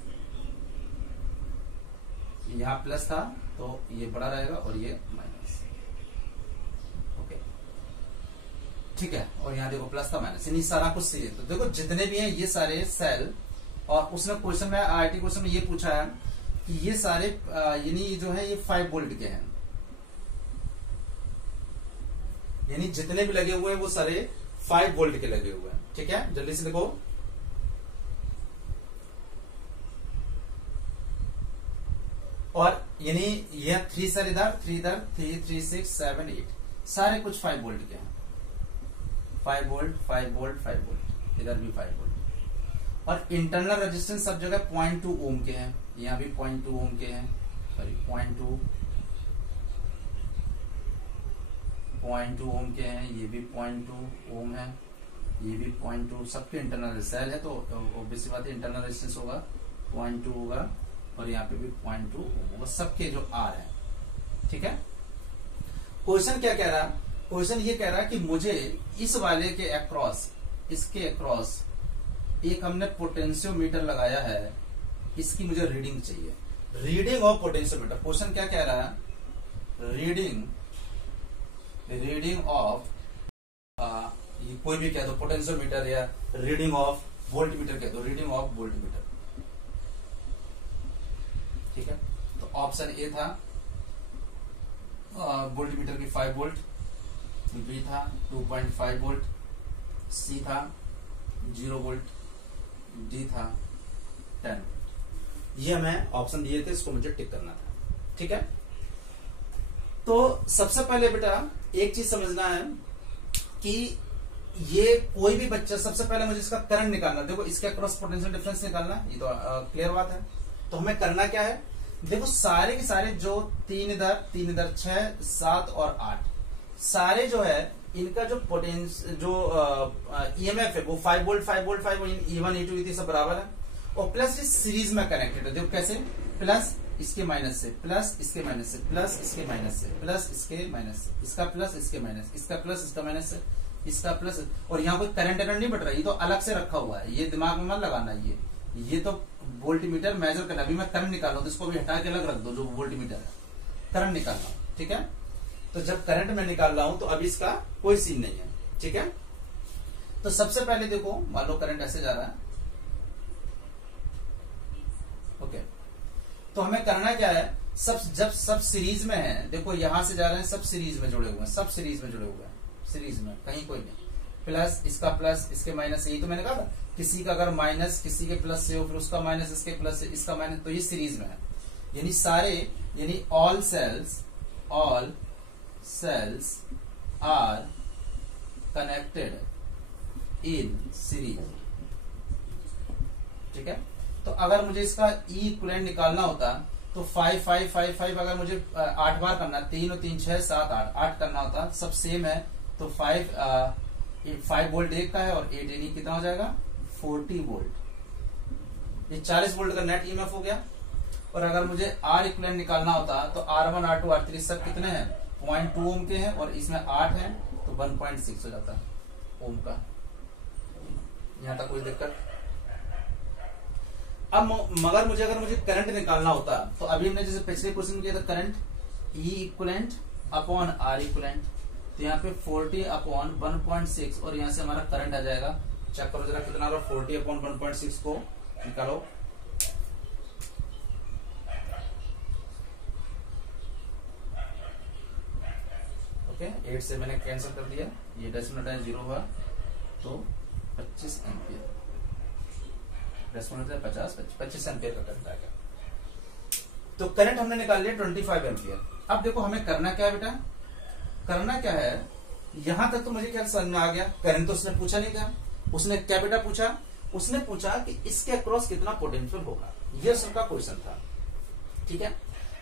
यहाँ प्लस था तो ये बड़ा रहेगा और ये माइनस, ओके ठीक है। और यहाँ देखो प्लस था माइनस, यानी सारा कुछ सही है। तो देखो जितने भी हैं ये सारे सेल, और उसने क्वेश्चन में IIT क्वेश्चन में ये पूछा है कि ये सारे यानी जो है ये 5 वोल्ट के हैं, यानी जितने भी लगे हुए हैं वो सारे 5 वोल्ट के लगे हुए हैं। ठीक है, जल्दी से देखो। और यानी ये 3 सर इधर, 3 इधर, 3, 3, 6, 7, 8 सारे कुछ 5 वोल्ट के हैं। 5 वोल्ट 5 वोल्ट 5 वोल्ट, इधर भी 5 वोल्ट। और इंटरनल रेजिस्टेंस सब जगह 0.2 ओम के हैं, यहाँ भी 0.2 ओम के हैं, सॉरी 0.2 ओम के हैं, ये भी 0.2 ओम है, ये भी 0.2, सबके इंटरनल सेल है तो ऑब्वियसली बात है इंटरनल रेजिस्टेंस होगा 0.2 होगा, और यहाँ पे भी 0.2 होगा, सबके जो R है। ठीक है, क्वेश्चन क्या कह रहा है, क्वेश्चन ये कह रहा है कि मुझे इस वाले के अक्रॉस, इसके अक्रॉस एक हमने पोटेंशियोमीटर लगाया है, इसकी मुझे रीडिंग चाहिए, रीडिंग ऑफ पोटेंशियोमीटर। क्वेश्चन क्या कह रहा है, रीडिंग ऑफ कोई भी कह दो, पोटेंशियोमीटर या रीडिंग ऑफ वोल्टमीटर कह दो, रीडिंग ऑफ वोल्टमीटर। ठीक है, तो ऑप्शन ए था वोल्टमीटर की 5 वोल्ट, बी था 2.5 वोल्ट, सी था 0 वोल्ट, डी था 10 वोल्ट। ये हमें ऑप्शन दिए थे, इसको मुझे टिक करना था। ठीक है, तो सबसे पहले बेटा एक चीज समझना है कि ये कोई भी बच्चा, सबसे पहले मुझे इसका करंट निकालना, देखो इसके अक्रॉस पोटेंशियल डिफरेंस निकालना, ये तो क्लियर बात है। तो हमें करना क्या है, देखो सारे के सारे जो 3 इधर 6, 7 और 8 सारे जो है इनका जो जो ईएमएफ है वो 5 volt 5 volt 5 volt E1 E2 E3 सब बराबर है, और प्लस इस सीरीज में कनेक्टेड है। देखो कैसे, प्लस इसके माइनस से, प्लस इसके माइनस से, प्लस इसके माइनस से, प्लस इसके माइनस से, इसका प्लस इसके माइनस, इसका प्लस इसका माइनस से, इसका प्लस, और यहाँ कोई करंट नहीं बढ़ रहा है, ये तो अलग से रखा हुआ है, ये दिमाग में मत लगाना। ये तो वोल्टमीटर मेजर करना। अभी मैं करंट निकाल रहा हूँ तो इसको भी हटा के अलग रख दो, जो वोल्टमीटर है, करंट निकालना, ठीक है। तो जब करंट में निकाल रहा हूं तो अभी इसका कोई सीन नहीं है, ठीक है। तो सबसे पहले देखो, मान लो करंट ऐसे जा रहा है, ओके। तो हमें करना क्या है, जब सब सीरीज में है, देखो यहां से जा रहे हैं, सब सीरीज में जुड़े हुए हैं, सब सीरीज में जुड़े हुए हैं, सीरीज में कहीं कोई नहीं, प्लस इसका प्लस इसके माइनस से, यही तो मैंने कहा था, किसी का अगर माइनस किसी के प्लस से हो, फिर उसका माइनस इसके प्लस से, इसका माइनस, तो ये सीरीज में है। यानी सारे, यानी all cells are connected in series, ठीक है। तो अगर मुझे इसका इक्विवेलेंट निकालना होता तो 5 5 5 5 अगर मुझे 8 बार करना, 3 और 3 6 7 8 करना होता, सब सेम है, तो 5 वोल्ट एक का है और 8 यानी कितना हो जाएगा 40 वोल्ट। ये 40 वोल्ट का नेट ईएमएफ हो गया। और अगर मुझे आर इक्विवेलेंट निकालना होता तो R1 R2 R3 सब कितने हैं, 0.2 ओम के हैं, और इसमें 8 है तो 1.6 हो जाता ओम का। यहां तक कोई दिक्कत? अब मगर अगर मुझे करंट निकालना होता तो अभी हमने जैसे पिछले क्वेश्चन में किया था, current E equivalent upon R equivalent, तो यहाँ पे 40 अपॉन 1.6, और यहाँ से हमारा करंट आ जाएगा, चेक करो जरा कितना आ रहा है, 40 अपॉन 1.6 को निकालो, ओके। 8 से मैंने कैंसिल कर दिया, ये डेसिमल हटाया 0 हुआ, तो 25 एम्पियर, डेसिमल 25 एम्पियर का करंट आएगा। तो करंट हमने निकाल लिया 25 एम्पियर। अब देखो हमें करना क्या है बेटा, करना क्या है, यहां तक तो मुझे क्या समझ में आ गया। करंट तो उसने पूछा नहीं था, उसने क्या बेटा पूछा, उसने पूछा कि इसके अक्रॉस कितना पोटेंशियल होगा, ये सबका क्वेश्चन था, ठीक है।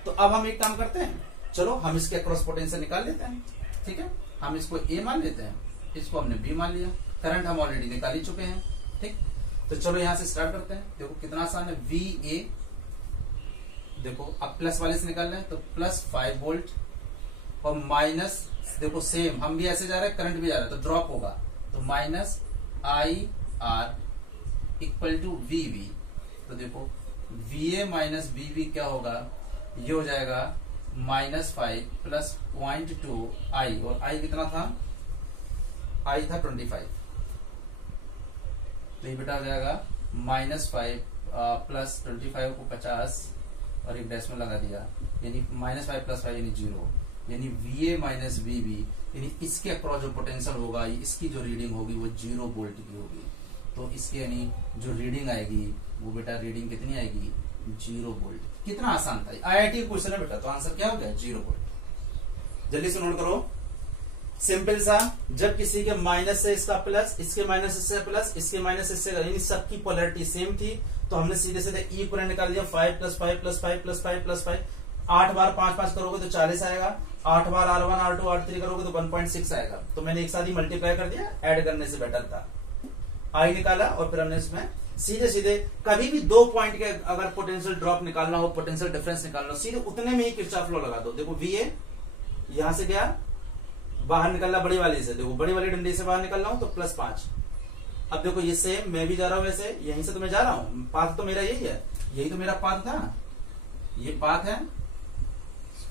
तो अब हम एक काम करते हैं, चलो हम इसके अक्रॉस पोटेंशियल निकाल लेते हैं, ठीक है। हम इसको ए मान लेते हैं, इसको हमने बी मान लिया, करंट हम ऑलरेडी निकाल ही चुके हैं, ठीक। तो चलो यहां से स्टार्ट करते हैं। देखो कितना आसान है, वी ए, देखो अब प्लस वाले से निकाल रहे हैं तो प्लस 5 वोल्ट, और माइनस, देखो सेम हम भी ऐसे जा रहे हैं, करंट भी जा रहा है, तो ड्रॉप होगा, तो minus I R equal to V V. तो देखो V A minus V V क्या होगा, ये हो जाएगा -5 प्लस 0.2 आई, और आई कितना था, आई था 25, तो ये बेटा हो जाएगा -5 प्लस 25 को 50 और एक डेसिमल लगा दिया, यानी -5 प्लस 5 यानी 0, यानी VA माइनस VB, यानी इसके अक्रॉस जो पोटेंशियल होगा, इसकी जो रीडिंग होगी वो 0 वोल्ट की होगी। तो इसके यानी जो रीडिंग आएगी वो बेटा रीडिंग कितनी आएगी, 0 वोल्ट। कितना आसान था, IIT क्वेश्चन है बेटा, तो आंसर क्या हो गया 0 वोल्ट। जल्दी से नोट करो, सिंपल सा, जब किसी के माइनस से इसका प्लस, इसके माइनस इससे प्लस, इसके माइनस इससे, यानी सबकी पोलैरिटी सेम थी, तो हमने सीधे सीधे ई पूरा निकाल दिया, 5 प्लस 5 प्लस 5 प्लस 5 प्लस 5, 8 बार 5 5 करोगे तो 40 आएगा, 8 बार R1 R2 R3 करोगे तो 1.6 आएगा। तो मैंने एक साथ ही मल्टीप्लाई कर दिया, ऐड करने से बेटर था, आई निकाला, और फिर हमने इसमें सीधे सीधे कभी भी 2 पॉइंट के अगर पोटेंशियल ड्रॉप निकालना हो, पोटेंशियल डिफरेंस निकालना हो, सीधे उतने में ही किरचॉफ लॉ लगा दो। देखो VA यहां से गया, बाहर निकलना बड़ी वाली से, देखो बड़ी वाली डंडी से बाहर निकल रहा हूं तो +5। अब देखो ये सेम मैं भी जा रहा हूं, वैसे यहीं से तो मैं जा रहा हूं, पाथ तो मेरा यही है, यही तो मेरा पाथ था, ये पाथ है,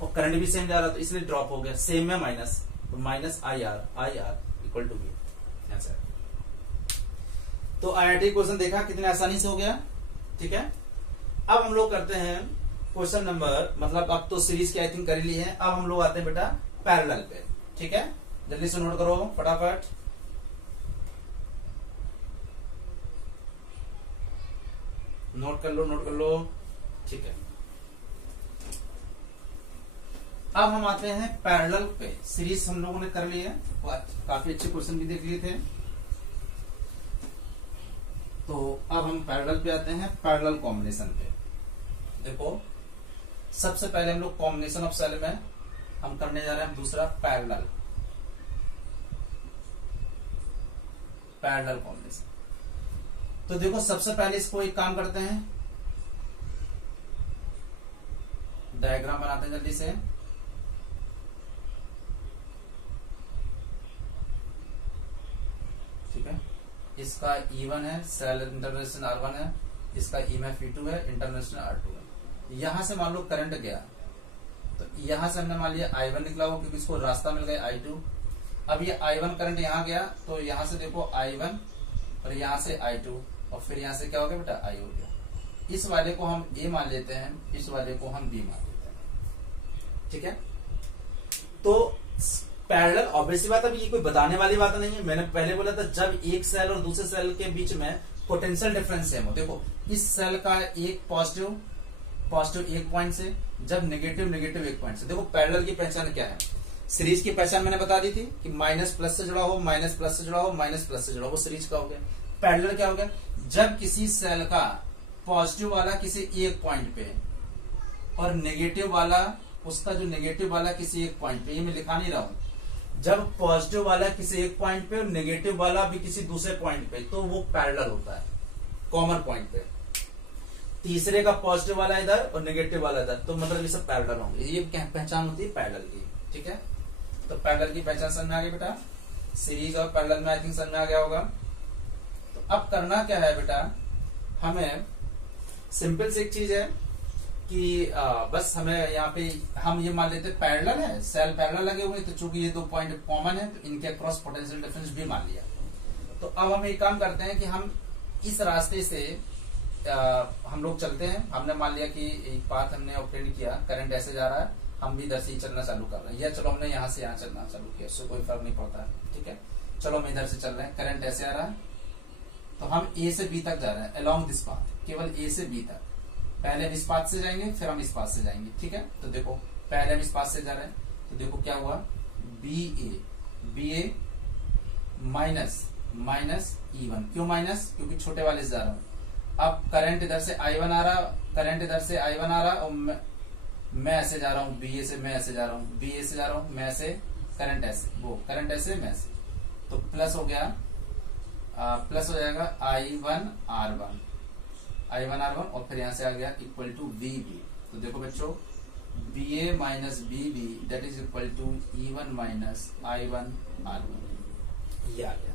और करंट भी सेम जा रहा, तो इसलिए ड्रॉप हो गया, सेम में माइनस, तो minus I R equal to B answer. तो IIT क्वेश्चन देखा कितने आसानी से हो गया, ठीक है। अब हम लोग करते हैं क्वेश्चन नंबर, मतलब अब तो सीरीज की आई थिंक कर ली है, अब हम लोग आते हैं बेटा पैरेलल पे, ठीक है। जल्दी से नोट करो फटाफट, नोट कर लो, ठीक है। अब हम आते हैं पैरेलल पे, सीरीज हम लोगों ने कर ली है, काफी अच्छे क्वेश्चन भी देख लिए थे। तो अब हम पैरेलल पे आते हैं, पैरेलल कॉम्बिनेशन पे। देखो सबसे पहले हम लोग कॉम्बिनेशन ऑफ सेल में हम करने जा रहे हैं दूसरा पैरेलल। Parallel combination. तो देखो सबसे पहले इसको एक काम करते हैं, डायग्राम बनाते हैं जल्दी से। ठीक है, इसका E1 है, सेल इंटरनेशनल R1 है, इसका EMF E2 है, इंटरनेशनल R2 है। यहां से मान लो करंट गया, तो यहां से हमने मान लिया I1 निकला हो, क्योंकि इसको रास्ता मिल गया I2। अब ये I1 करंट यहां गया, तो यहां से देखो I1 और यहां से I2, और फिर यहां से क्या हो गया बेटा I हो गया। इस वाले को हम A मान लेते हैं, इस वाले को हम B मान लेते हैं। ठीक है, तो पैरेलल ऑब्वियसली बात, अब ये कोई बताने वाली बात नहीं है। मैंने पहले बोला था जब एक सेल और दूसरे सेल के बीच में पोटेंशियल डिफरेंस सेम हो। देखो इस सेल का एक पॉजिटिव एक पॉइंट से, जब नेगेटिव एक पॉइंट से। देखो पैरेलल की पहचान क्या है, सीरीज की पहचान मैंने बता दी थी कि माइनस प्लस से जुड़ा हो, माइनस प्लस से जुड़ा हो, माइनस प्लस से जुड़ा हो, वो सीरीज का हो गया। पैरेलल क्या हो गया, जब किसी सेल का पॉजिटिव वाला किसी एक पॉइंट पे और नेगेटिव वाला, उसका जो नेगेटिव वाला किसी एक पॉइंट पे, ये मैं लिखा नहीं रहा हूं, जब पॉजिटिव वाला किसी एक पॉइंट पे और नेगेटिव वाला भी किसी दूसरे पॉइंट पे, तो वो पैरेलल होता है कॉमन पॉइंट पे। तीसरे का पॉजिटिव वाला इधर और नेगेटिव वाला इधर, तो मतलब ये सब पैरेलल होंगे। ये पहचान होती है पैरेलल की। ठीक है, तो पैरेलल की पहचान समझ में आ गई बेटा, सीरीज और पैरेलल में आई थिंक समझ में आ गया होगा। तो अब करना क्या है बेटा, हमें सिंपल से एक चीज है कि बस हमें यहाँ पे हम ये मान लेते पैरेलल है, सेल पैरेलल लगे हुए, तो चूंकि ये दो पॉइंट कॉमन है, तो इनके अक्रॉस पोटेंशियल डिफरेंस भी मान लिया। तो अब हम एक काम करते हैं कि हम इस रास्ते से हम लोग चलते हैं। हमने मान लिया कि एक पाथ हमने ऑब्टेन किया, करंट ऐसे जा रहा है, हम भी इधर से ही चलना चालू कर रहे हैं, या चलो हमने यहाँ से यहाँ चलना चालू किया, उससे कोई फर्क नहीं पड़ता है। ठीक है, चलो हम इधर से चल रहे हैं, करंट ऐसे आ रहा है, तो हम A से B तक जा रहे हैं अलोंग दिस पाथ, केवल A से B तक। पहले हम इस पाथ से जाएंगे, फिर हम इस पाथ से जाएंगे। ठीक है, तो देखो पहले हम इस पाथ से जा रहे हैं, तो देखो क्या हुआ, BA माइनस E1। क्यों माइनस, क्योंकि छोटे वाले से जा रहा हूं। अब करंट इधर से I1 आ रहा, करंट इधर से I1 आ रहा, और मैं ऐसे जा रहा हूँ, BA से मैं ऐसे जा रहा हूँ, BA से जा रहा हूँ, मैं ऐसे, करंट ऐसे, वो करंट ऐसे, मैं ऐसे, तो प्लस हो गया, प्लस हो जाएगा I1 R1, और फिर यहां से आ गया इक्वल टू VB। तो देखो बच्चों, BA minus BB that is equal to E1 minus I1 R1, ये आ गया।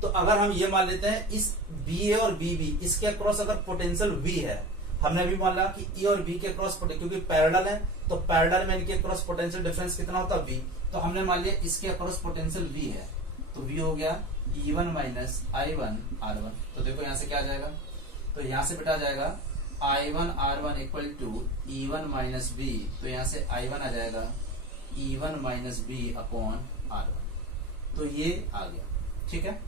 तो अगर हम ये मान लेते हैं इस BA और BB, इसके अक्रॉस अगर पोटेंशियल V है, हमने भी मान लिया कि E और B के अक्रॉस, क्योंकि पैरेलल है, तो पैरेलल में इनके अक्रॉस पोटेंशियल डिफरेंस कितना होता है V, तो हमने मान लिया इसके अक्रॉस पोटेंशियल V है, तो V हो गया E1 माइनस I1 R1। तो देखो यहां से क्या आ जाएगा, तो यहां से बेटा जाएगा I1 R1 equal to E1 minus B, तो यहां से I1 आ जाएगा E1 minus B upon R1, तो ये आ गया। ठीक है,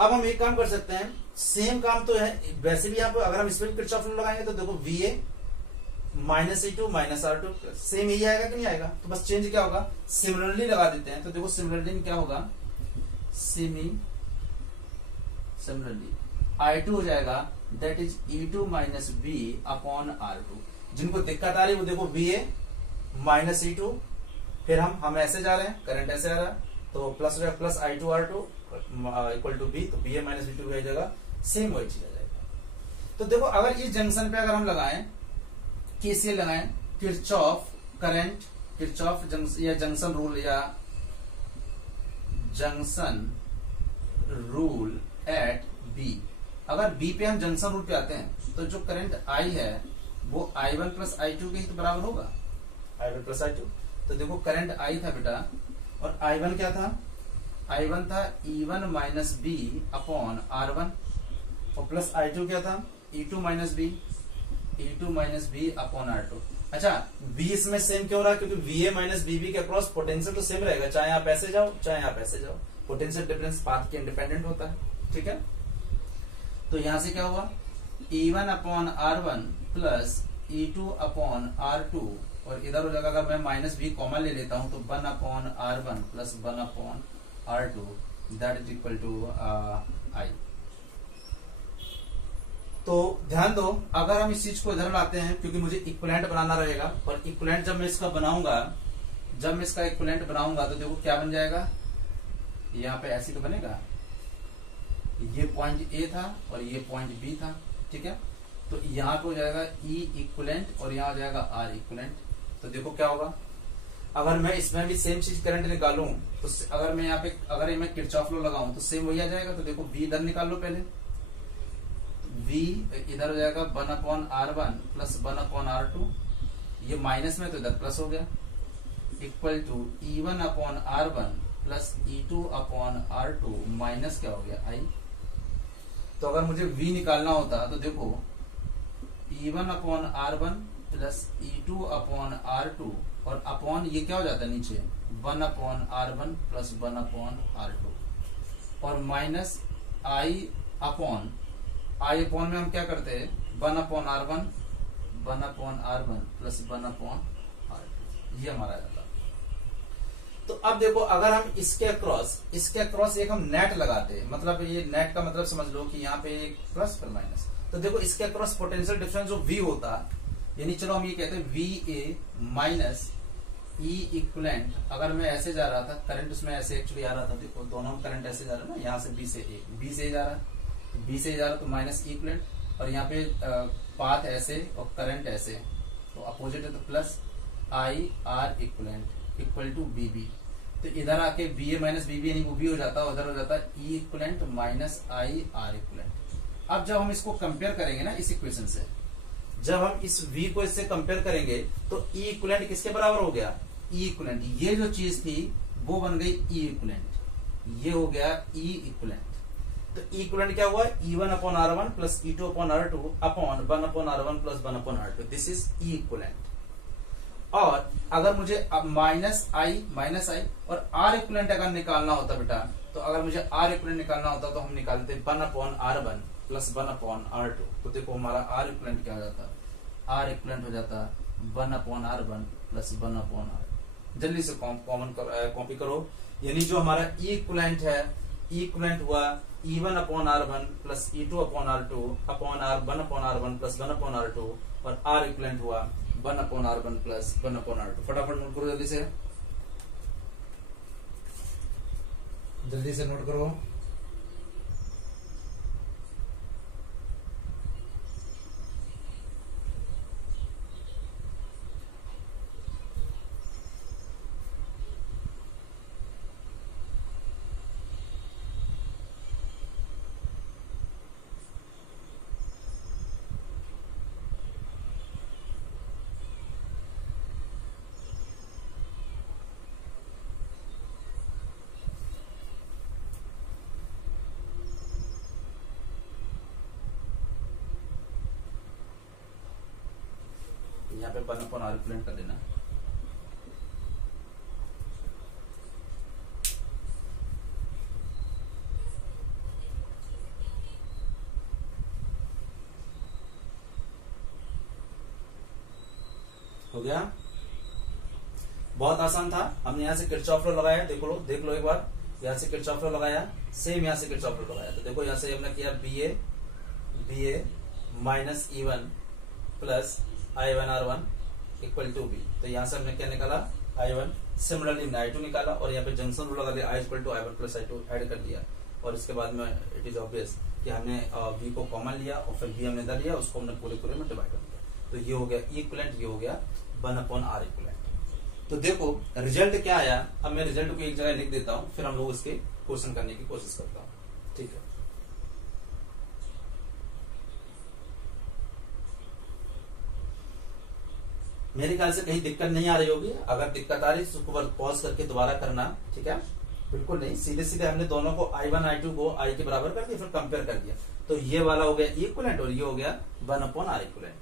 अब हम एक काम कर सकते हैं, सेम काम तो है वैसे भी, यहाँ पर अगर हम इसमें किरचॉफ लॉ लगाएंगे, तो देखो VA minus E2 minus R2, same यही आएगा कि नहीं आएगा, तो बस चेंज क्या होगा, सिमिलरली लगा देते हैं। तो देखो सिमिलरली क्या होगा, सिमिलरली I2 हो जाएगा that is E2 minus B upon R2। जिनको दिक्कत आ रही है वो देखो VA माइनस E2, फिर हम ऐसे जा रहे हैं, करंट ऐसे आ रहा है, तो प्लस हो जाएगा plus I2 R2 equal to B, तो BA माइनस B2 की जगह सेम वही चीज आ जाएगा। तो देखो अगर इस जंक्शन पे अगर हम लगाएं, KCL लगाएं, किरचॉफ करंट, किरचॉफ या जंक्शन रूल, या जंक्शन रूल एट B, अगर B पे हम जंक्शन रूल पे आते हैं, तो जो करंट I है वो I1 प्लस I2 के ही तो बराबर होगा, I1 प्लस I2। तो देखो करंट I था बेटा, और I1 क्या था, I1 था E1 minus B upon R1, और प्लस I2 क्या था, E2 minus B upon R2। अच्छा, B इसमें सेम क्यों रहा, क्योंकि VA माइनस BB के अक्रॉस पोटेंशियल तो सेम रहेगा, चाहे आप ऐसे जाओ चाहे आप ऐसे जाओ, पोटेंशियल डिफरेंस पाथ के इंडिपेंडेंट होता है। ठीक है, तो यहां से क्या हुआ, E1 upon R1 plus E2 upon R2, और इधर हो जाएगा, अगर मैं माइनस B कॉमन ले लेता हूं, तो 1 upon R1 plus 1 upon R2 that is equal to I। तो ध्यान दो, अगर हम इस चीज को इधर लाते हैं, क्योंकि मुझे इक्विवेलेंट बनाना रहेगा, और इक्विवेलेंट जब मैं इसका बनाऊंगा, जब मैं इसका इक्विवेलेंट बनाऊंगा, तो देखो क्या बन जाएगा, यहाँ पे ऐसी तो बनेगा, ये पॉइंट ए था और ये पॉइंट बी था, ठीक है। तो यहाँ पे हो जाएगा ई इक्विवेलेंट और यहाँ हो जाएगा आर इक्विवेलेंट। तो देखो क्या होगा, अगर मैं इसमें भी सेम चीज करंट निकालूं तो अगर मैं यहाँ पे अगर मैं किरचॉफ लॉ लगाऊं तो सेम वही आ जाएगा। तो देखो V इधर निकाल लो पहले, V इधर हो जाएगा 1/R1 प्लस 1/R2, ये माइनस में तो इधर प्लस हो गया, equal to E1/R1 plus E2/R2 minus क्या हो गया I। तो अगर मुझे V निकालना होता तो देखो E1/R1 प्लस E2/R2 और अपॉन ये क्या हो जाता है नीचे 1/R1 प्लस 1/R2 और माइनस I अपॉन में हम क्या करते हैं 1/R1 प्लस 1/R2, ये हमारा जाता। तो अब देखो अगर हम इसके अक्रॉस एक हम नेट लगाते हैं, मतलब ये नेट का मतलब समझ लो कि यहाँ पे एक प्लस पर माइनस, तो देखो इसके अक्रॉस पोटेंशियल डिफरेंस जो V होता, यानी चलो हम ये कहते हैं VA माइनस E इक्विवेलेंट। अगर मैं ऐसे जा रहा था, करंट उसमें ऐसे एक्चुअली आ रहा था, देखो दोनों करंट ऐसे जा रहा है ना, यहाँ से B से जा रहा है तो माइनस E इक्विवेलेंट, और यहाँ पे पाथ ऐसे और करंट ऐसे, तो अपोजिट है तो plus IR equivalent equal to BB। तो इधर आके BA माइनस BB यानी वो भी हो जाता है, उधर हो जाता है E equivalent minus IR equivalent. अब जब हम इसको कंपेयर करेंगे ना इस इक्वेशन से, जब हम इस V को इससे कंपेयर करेंगे तो E इक्विवेलेंट किसके बराबर हो गया, E इक्विवेलेंट। ये जो चीज थी वो बन गई E इक्विवेलेंट, ये हो गया E इक्विवेलेंट। तो E इक्विवेलेंट क्या हुआ, E1/R1 plus E2/R2 upon 1/R1 plus 1/R2, this is E equivalent. और अगर मुझे अब माइनस आई और R इक्विवेलेंट अगर निकालना होता बेटा, तो अगर मुझे R इक्विवेलेंट निकालना होता तो हम निकालते 1/R1 प्लस 1/R2। तो देखो हमारा R इक्विवेलेंट क्या हो जाता, R इक्विवेलेंट हो जाता 1/R1 प्लस 1/R। जल्दी से कॉमन कॉपी करो, यानी जो हमारा E इक्विवेलेंट है, E इक्विवेलेंट हुआ E1/R1 plus E2/R2 upon 1/R1 plus 1/R2 और R इक्विवेलेंट हुआ 1/R1 प्लस 1/R2। फटाफट नोट करो, जल्दी से नोट करो। यहाँ पे 1/R इक्विवेलेंट कर देना। हो गया, बहुत आसान था। हमने यहाँ से किरचॉफ लॉ लगाया, देख लो एक बार, यहाँ से किरचॉफ लॉ लगाया, सेम यहाँ से किरचॉफ लॉ लगाया। तो देखो यहाँ से हमने किया BA minus E1 plus I1R1 equal to B। तो यहाँ से हमने क्या निकाला I1, सिमिलरली हमने I2 निकाला और यहाँ पे जंक्शन रूल लगा दिया, I equal to I1 plus I2 add कर दिया। और इसके बाद में इट इज ऑब्वियस कि हमने V को कॉमन लिया और फिर B हमने इधर लिया, उसको हमने पूरे में डिवाइड कर दिया। तो ये हो गया E इक्विवेलेंट, ये हो गया 1/R इक्विवेलेंट। तो देखो रिजल्ट क्या आया। अब मैं रिजल्ट को एक जगह लिख देता हूँ, फिर हम लोग इसके क्वेश्चन करने की कोशिश करता हूँ, ठीक है। मेरे ख्याल से कहीं दिक्कत नहीं आ रही होगी, अगर दिक्कत आ रही है उसको पॉज करके दोबारा करना, ठीक है। बिल्कुल नहीं, सीधे हमने दोनों को I1 I2 को I के बराबर कर दिया, फिर कंपेयर कर दिया। तो ये वाला हो गया E इक्विवेलेंट और ये हो गया 1/R इक्विवेलेंट।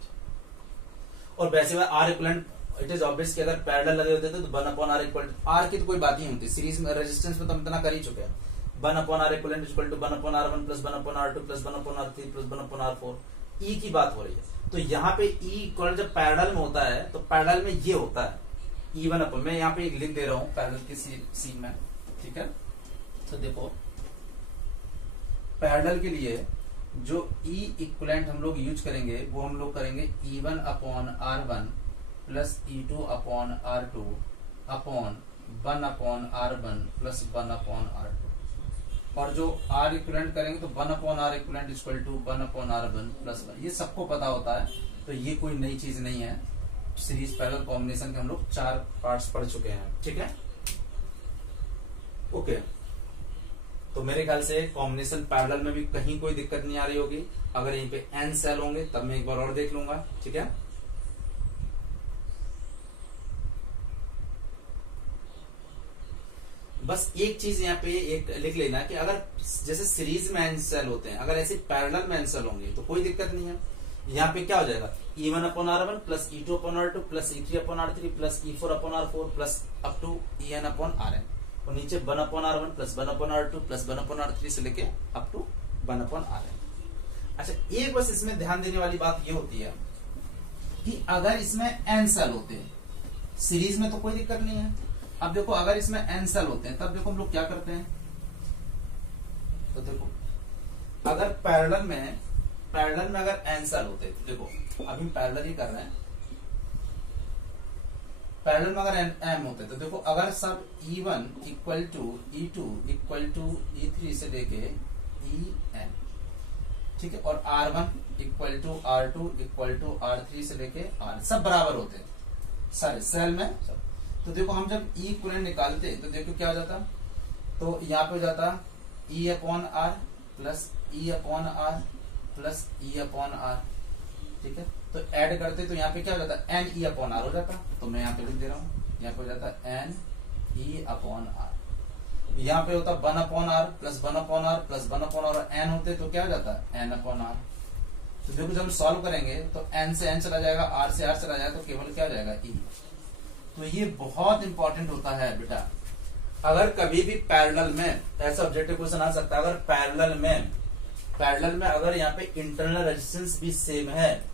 और वैसे R equivalent it is obvious कि अगर पैरेलल लगे होते तो 1/R इक्विवेलेंट, R की तो कोई बात ही नहीं होती, सीरीज में रेजिस्टेंस में तो हम इतना कर ही चुके हैं। 1/R equivalent equal to 1/R1 plus 1/R2 plus 1/R3 plus 1/R4, E की बात हो रही है। तो यहाँ पे E इक्वल जब पैरेलल में होता है तो पैरेलल में ये होता है E1 मैं यहाँ पे लिख दे रहा हूँ पैरेलल की सीन में, ठीक है। तो देखो पैरेलल के लिए जो E इक्विवेलेंट हम लोग यूज करेंगे वो हम लोग करेंगे E1/R1 plus E2/R2 upon 1/R1 plus 1/R2। और जो आर इक्विवेलेंट करेंगे तो 1/r equivalent equal to 1/r1 plus 1, ये सबको पता होता है, तो ये कोई नई चीज नहीं है। सीरीज पैरेलल कॉम्बिनेशन के हम लोग 4 पार्ट्स पढ़ चुके हैं, ठीक है। ओके, तो मेरे ख्याल से कॉम्बिनेशन पैरेलल में भी कहीं कोई दिक्कत नहीं आ रही होगी। अगर यहीं पे n सेल होंगे तब मैं एक बार और देख लूंगा, ठीक है। बस एक चीज यहाँ पे एक लिख लेना कि अगर जैसे सीरीज में n सेल होते हैं, अगर ऐसे पैरेलल में n सेल होंगे तो कोई दिक्कत नहीं है। यहाँ पे क्या हो जाएगा, E1/R1 plus E2/R2 plus E3/R3 plus E4/R4 plus up to En/Rn, और नीचे 1/R1 plus 1/R2 plus 1/R3 से लेके अप टू 1/Rn। अच्छा, एक बस इसमें ध्यान देने वाली बात ये होती है कि अगर इसमें n सेल होते हैं, सीरीज में तो कोई दिक्कत नहीं है। अब देखो अगर इसमें n सेल होते हैं तब देखो हम लोग क्या करते हैं, तो देखो अगर पैरेलल में अगर n सेल होते हैं, तो देखो अभी पैरेलल ही कर रहे हैं, पैरेलल में अगर m होते हैं तो देखो अगर सब E1 equal to E2 equal to E3 से लेके En, ठीक है, और R1 equal to R2 equal to R3 से लेके R, सब बराबर होते हैं सारे सेल में सब। तो देखो हम जब E इक्विवेलेंट निकालते तो देखो क्या हो जाता, तो यहाँ पे हो जाता E/R plus E/R plus E/R, ठीक है। तो ऐड करते तो यहाँ पे क्या हो जाता, NE/R हो जाता, तो मैं यहाँ पे लिख दे रहा हूँ, यहाँ पे हो जाता NE/R। यहाँ पे होता 1/R plus 1/R plus 1/R n होते तो क्या हो जाता N/R। तो देखो जब हम सॉल्व करेंगे तो n से n चला जाएगा, r से r चला जाएगा, तो केवल क्या हो जाएगा E। तो ये बहुत इंपॉर्टेंट होता है बेटा, अगर कभी भी पैरेलल में ऐसा ऑब्जेक्टिव क्वेश्चन आ सकता है, अगर पैरेलल में अगर यहाँ पे इंटरनल रेजिस्टेंस भी सेम है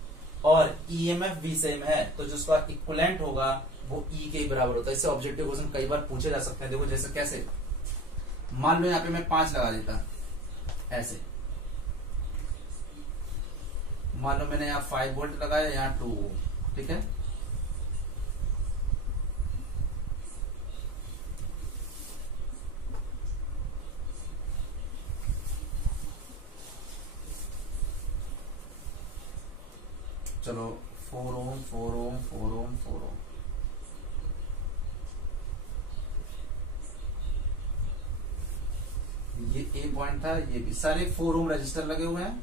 और ईएमएफ भी सेम है, तो जिसका इक्विवेलेंट होगा वो E के ही बराबर होता है। इससे ऑब्जेक्टिव क्वेश्चन कई बार पूछे जा सकते हैं। देखो जैसे कैसे, मान लो यहाँ पे मैं 5 लगा देता, ऐसे मान लो मैंने यहाँ 5 वोल्ट लगाया, यहाँ 2 ओम, ठीक है। चलो 4 ओम 4 ओम 4 ओम 4 ओम, ये ए पॉइंट था, ये भी सारे 4 ओम रजिस्टर लगे हुए हैं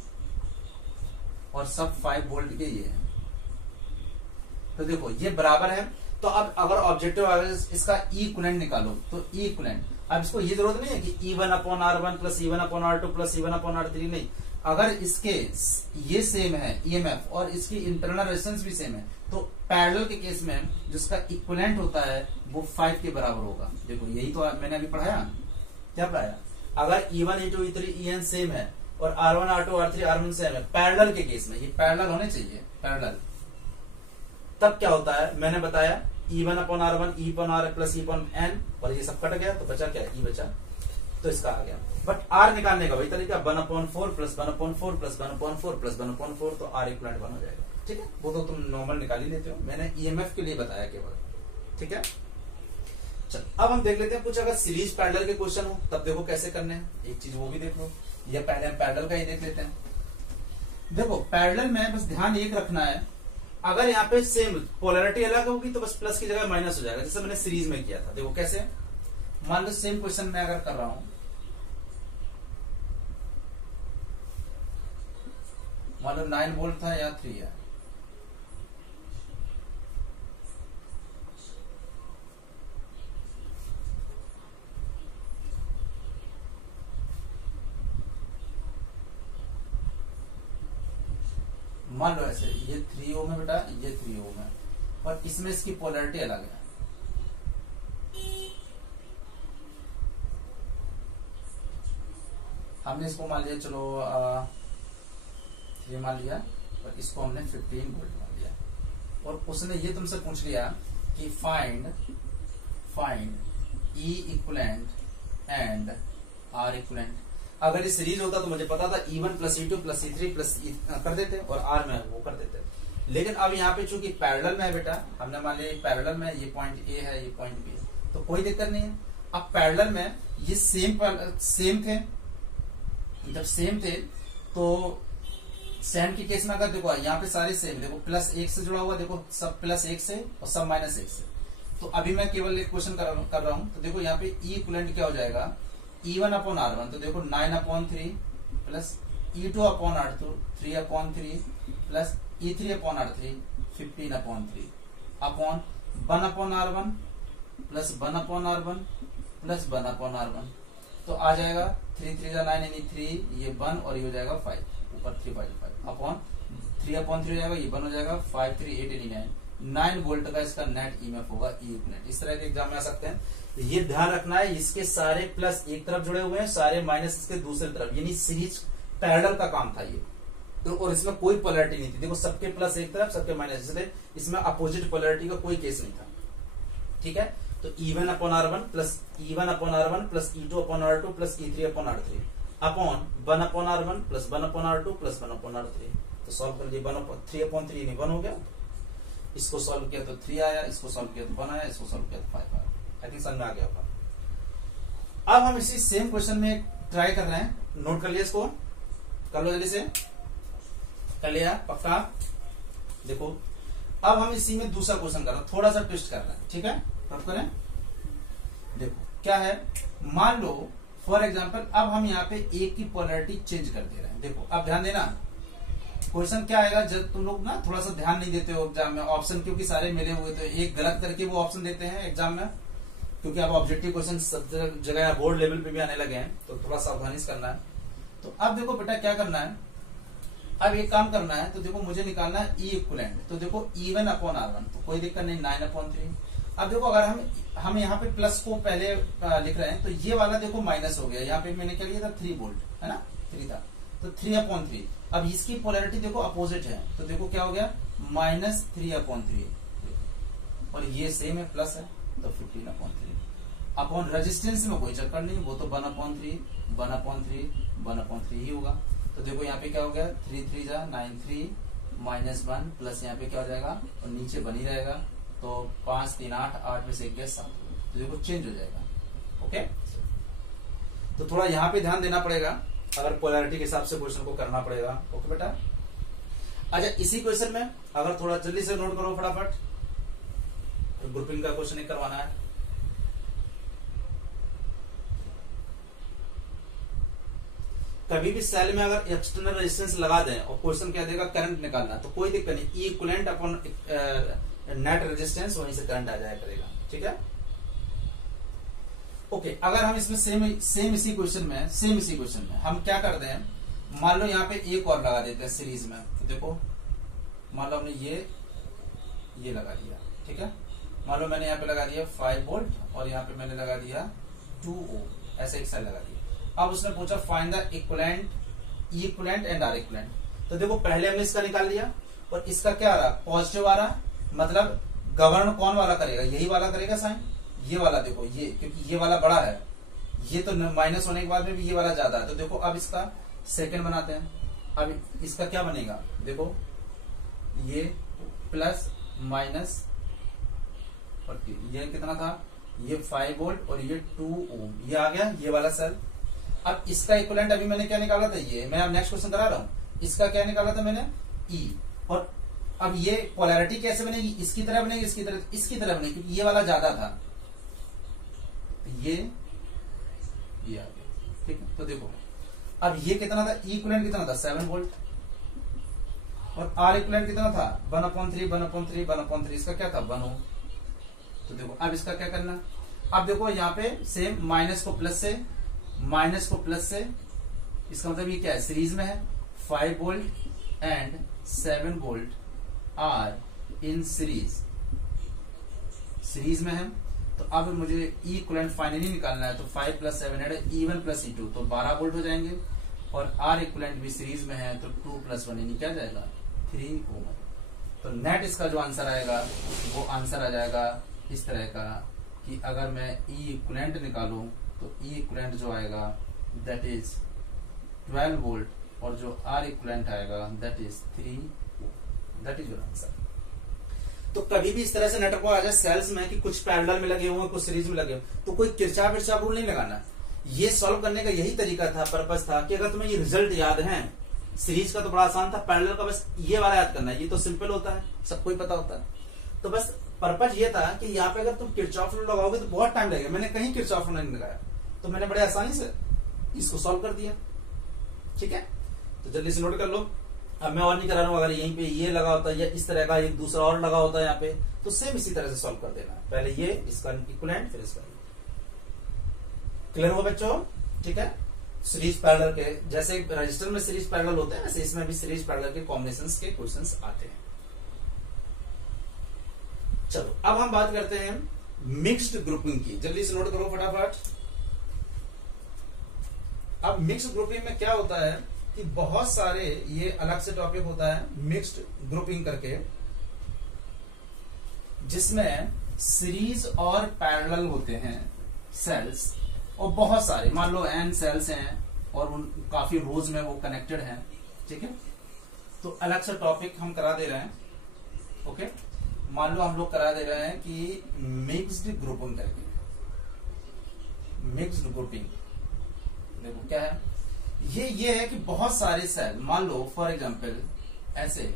और सब 5 वोल्ट के ये हैं। तो देखो ये बराबर है, तो अब अगर ऑब्जेक्टिव इसका ई इक्विवेलेंट निकालो तो ई इक्विवेलेंट, अब इसको ये जरूरत नहीं है कि E1/R1 plus E1/R2 plus E1/R3, नहीं, अगर इसके ये सेम है ईएमएफ और इसकी इंटरनल रेजिस्टेंस भी सेम है, तो पैरेलल के केस में जिसका इक्विवेलेंट होता है वो 5 के बराबर होगा। देखो यही तो मैंने अभी पढ़ाया, क्या पढ़ाया, अगर E1 E2 E3 En same है और R1 R2 R3 R1 same है, पैरेलल के केस में ये पैरेलल होने चाहिए, पैरेलल, तब क्या होता है मैंने बताया E1/R1 E/R प्लस E/N, और ये सब कट गया तो बचा क्या, E बचा, तो इसका आ गया। बट R निकालने का वही तरीका 1/4 प्लस 1/4 प्लस 1/4 प्लस 1/4, तो R इक्विवेलेंट 1 हो जाएगा, ठीक है। वो तो तुम नॉर्मल निकाल ही लेते हो, मैंने ईएमएफ के लिए बताया केवल, ठीक है। चल अब हम देख लेते हैं कुछ अगर सीरीज पैरेलल के क्वेश्चन हो तब देखो कैसे करने हैं, एक चीज वो भी देख लो, या पहले हम पैरेलल का ही देख लेते हैं। देखो पैरेलल में बस ध्यान एक रखना है, अगर यहाँ पे सेम पोलैरिटी अलग होगी तो बस प्लस की जगह माइनस हो जाएगा, जैसे मैंने सीरीज में किया था। देखो कैसे, मान लो सेम क्वेश्चन मैं अगर कर रहा हूं, मान लो 9 वोल्ट था या 3 है, मान लो ऐसे, ये 3 ओम है बेटा, ये 3 ओम है, और इसमें इसकी पोलैरिटी अलग है। हमने इसको मान लिया, चलो 3 मान लिया, और इसको हमने 15 वोल्ट मान लिया, और उसने ये तुमसे पूछ लिया कि find E equivalent and R equivalent. अगर ये सीरीज होता तो मुझे पता था E1 plus E2 plus E3 plus कर देते और R में वो कर देते, लेकिन अब यहाँ पे चूंकि पैरेलल में है बेटा, हमने मान लिया पैरेलल में, ये पॉइंट A है, ये पॉइंट B है, तो कोई दिक्कत नहीं है। अब पैरेलल में ये सेम थे जब सेम थे तो सेम के केस में अगर देखो यहाँ पे सारे सेम, देखो प्लस 1 से जुड़ा हुआ, देखो सब प्लस 1 से और सब माइनस 1 से। तो अभी मैं केवल एक क्वेश्चन कर रहा हूं, तो देखो यहाँ पे ई इक्विवेलेंट क्या हो जाएगा, E1 अपॉन R1, तो देखो 9/3 plus E2 upon R2 3/3 plus E3 upon R3 15/3 upon 1/R1 plus 1/R1 plus 1/R1। तो आ जाएगा 3 3 9 यानी 3, ये 1 और ये हो जाएगा 5, ऊपर 3 5 अपॉन 3/3 हो जाएगा, ये 1 हो जाएगा 5 3 8 यानी 9 वोल्ट का इसका नेट ईएमएफ होगा ई इक्विवेलेंट। इस तरह के एग्जाम में आ सकते हैं। तो ये ध्यान रखना है, इसके सारे प्लस एक तरफ जुड़े हुए हैं, सारे माइनस इसके दूसरी तरफ, यानी सीरीज पैरेलल का काम था ये। तो और इसमें कोई पोलैरिटी नहीं थी, देखो सबके प्लस एक तरफ सबके माइनस, इसलिए इसमें अपोजिट पोलैरिटी का कोई केस नहीं था। ठीक है, तो E1 upon R1 plus E1 upon R1 plus E2 upon R2 plus E3 upon R3 upon 1 upon R1 plus 1 upon R2 plus 1 upon R3। तो सॉल्व कर लिए, 3/3 यानी 1 हो गया, इसको सॉल्व किया तो 3 आया, इसको सॉल्व किया तो 1 आया, इसको सॉल्व किया तो 5 आया। आई थिंक समझ में आ गया होगा। अब हम इसी सेम क्वेश्चन में ट्राई कर रहे हैं, नोट कर लिया, इसको कर लो जल्दी से, कर लिया पक्का। देखो अब हम इसी में दूसरा क्वेश्चन कर रहे हैं, थोड़ा सा ट्विस्ट कर रहे हैं। ठीक है, तब करें। देखो क्या है, मान लो फॉर एग्जाम्पल अब हम यहाँ पे एक की पोलैरिटी चेंज कर दे रहे हैं। देखो अब ध्यान देना, क्वेश्चन क्या आएगा, जब तुम लोग ना थोड़ा सा ध्यान नहीं देते हो एग्जाम में, ऑप्शन क्योंकि सारे मिले हुए तो एक गलत करके वो ऑप्शन देते हैं एग्जाम में, क्योंकि अब ऑब्जेक्टिव क्वेश्चन सब जगह बोर्ड लेवल पे भी आने लगे हैं, तो थोड़ा सावधानी से करना है। तो अब देखो बेटा क्या करना है, अब एक काम करना है, तो देखो मुझे निकालना है ई इक्विवेलेंट। तो देखो E1 अपॉन R1, तो कोई दिक्कत नहीं, 9/3। अब देखो अगर हम यहाँ पे प्लस को पहले लिख रहे हैं, तो ये वाला देखो माइनस हो गया, यहाँ पे मैंने क्या लिया था 3 वोल्ट, है ना, 3 था, तो 3/3। अब इसकी पोलैरिटी देखो अपोजिट है, तो देखो क्या हो गया, -3/3 और ये सेम है, प्लस है, तो 15/3 अपॉन रेजिस्टेंस में कोई चक्कर नहीं, वो तो 1/3 1/3 1/3 ही होगा। तो देखो यहाँ पे क्या हो गया, 3 3 9 3 -1 प्लस यहाँ पे क्या हो जाएगा, और नीचे बनी रहेगा, तो 5 3 8 8 में से 1 गया 7, तो देखो चेंज हो जाएगा। ओके, तो थोड़ा यहाँ पे ध्यान देना पड़ेगा, अगर पोलैरिटी के हिसाब से क्वेश्चन को करना पड़ेगा। ओके बेटा, अच्छा इसी क्वेश्चन में अगर थोड़ा जल्दी से नोट करो फटाफट, ग्रुपिंग का क्वेश्चन एक करवाना है। कभी भी सेल में अगर एक्सटर्नल रेजिस्टेंस लगा दें और क्वेश्चन क्या देगा, करंट निकालना, तो कोई दिक्कत नहीं, ई इक्विवेलेंट अपॉन नेट रेजिस्टेंस, वहीं से करंट आ जाया करेगा। ठीक है, ओके। अगर हम इसमें सेम इसी क्वेश्चन में हम क्या कर दें, मान लो यहाँ पे एक और लगा देते हैं सीरीज में, तो देखो मान लो हमने ये लगा दिया। ठीक है, मान लो मैंने यहाँ पे लगा दिया 5 वोल्ट और यहाँ पे मैंने लगा दिया 2 ओम, ऐसे एक साइड लगा दिया। अब उसने पूछा find the equivalent, E equivalent and R equivalent. तो देखो पहले हमने इसका निकाल लिया और इसका क्या आ रहा, पॉजिटिव आ रहा, मतलब गवर्न कौन वाला करेगा, यही वाला करेगा साइन, ये वाला देखो, ये क्योंकि ये वाला बड़ा है, ये तो माइनस होने के बाद में भी ये वाला ज्यादा है। तो देखो अब इसका सेकंड बनाते हैं, अब इसका क्या बनेगा, देखो ये प्लस माइनस, और ये कितना था, ये 5 वोल्ट और ये 2 ओम, ये आ गया ये वाला सेल। अब इसका इक्विवेलेंट अभी मैंने क्या निकाला था, ये मैं अब नेक्स्ट क्वेश्चन करा रहा हूं, इसका क्या निकाला था मैंने, ई। और अब ये पोलैरिटी कैसे बनेगी, इसकी तरह बनेगी, इसकी तरह बनेगी, क्योंकि ये वाला ज्यादा था, ये आ गया। ठीक है, तो देखो अब ये कितना था, ई इक्विवेलेंट कितना था 7 वोल्ट, और आर इक्विवेलेंट कितना था 1/3 1/3 1/3, इसका क्या था 1 ओम। तो देखो अब इसका क्या करना, अब देखो यहाँ पे सेम माइनस को प्लस से, इसका मतलब ये क्या है, सीरीज में है, 5 volt and 7 volt are in series में है। तो अब मुझे ई इक्विवेलेंट फाइनली निकालना है, तो 5 + 7 है E1 + E2, तो 12 वोल्ट हो जाएंगे, और आर इक्विवेलेंट भी सीरीज में है, तो 2 + 1 यानी क्या जाएगा 3 ओम। तो नेट इसका जो आंसर आएगा वो आंसर आ जाएगा इस तरह का, कि अगर मैं ई इक्विवेलेंट निकालूं तो ई इक्विवेलेंट जो आएगा दैट इज 12 वोल्ट, और जो आर इक्विवेलेंट आएगा that is 3 ohm. That is your answer. तो कभी भी इस तरह से नेटवर्क आ जाए सेल्स में कि कुछ पैरेलल में लगे हुए, कुछ सीरीज में लगे हुए, तो कोई किरचॉफ रूल नहीं लगाना। ये सॉल्व करने का यही तरीका था, पर्पस था कि अगर तुम्हें ये रिजल्ट याद है, सीरीज का तो बड़ा आसान था, पैरेलल का बस ये वाला याद करना है, ये तो सिंपल होता है, सबको ही पता होता है। तो बस पर्पस ये था कि यहाँ पे अगर तुम किरचॉफ लॉ लगाओगे तो बहुत टाइम लगेगा। मैंने कहीं किरचॉफ लॉ नहीं लगाया, तो मैंने बड़े आसानी से इसको सॉल्व कर दिया। ठीक है, तो जल्दी से नोट कर लो। अब मैं और नहीं करा रहा हूं, अगर यहीं पे ये लगा होता है या इस तरह का एक दूसरा और लगा होता है यहाँ पे, तो सेम इसी तरह से सॉल्व कर देना। पहले ये इसका इक्विवेलेंट, फिर इसका। क्लियर हो बच्चों? ठीक है, सीरीज पैरेलल के जैसे रजिस्टर में सीरीज पैरेलल होते हैं, वैसे इसमें भी सीरीज पैरेलल के कॉम्बिनेशंस के क्वेश्चंस आते हैं। चलो अब हम बात करते हैं मिक्स्ड ग्रुपिंग की। जल्दी से नोट करो फटाफट। अब मिक्स्ड ग्रुपिंग में क्या होता है कि बहुत सारे, ये अलग से टॉपिक होता है मिक्स्ड ग्रुपिंग करके, जिसमें सीरीज और पैरेलल होते हैं सेल्स, और बहुत सारे, मान लो n सेल्स हैं और उन काफी रोज में वो कनेक्टेड हैं। ठीक है, तो अलग से टॉपिक हम करा दे रहे हैं। ओके, मान लो हम लोग करा दे रहे हैं कि मिक्स्ड ग्रुपिंग करके। मिक्स्ड ग्रुपिंग देखो क्या है, ये है कि बहुत सारे सेल, मान लो फॉर एग्जांपल ऐसे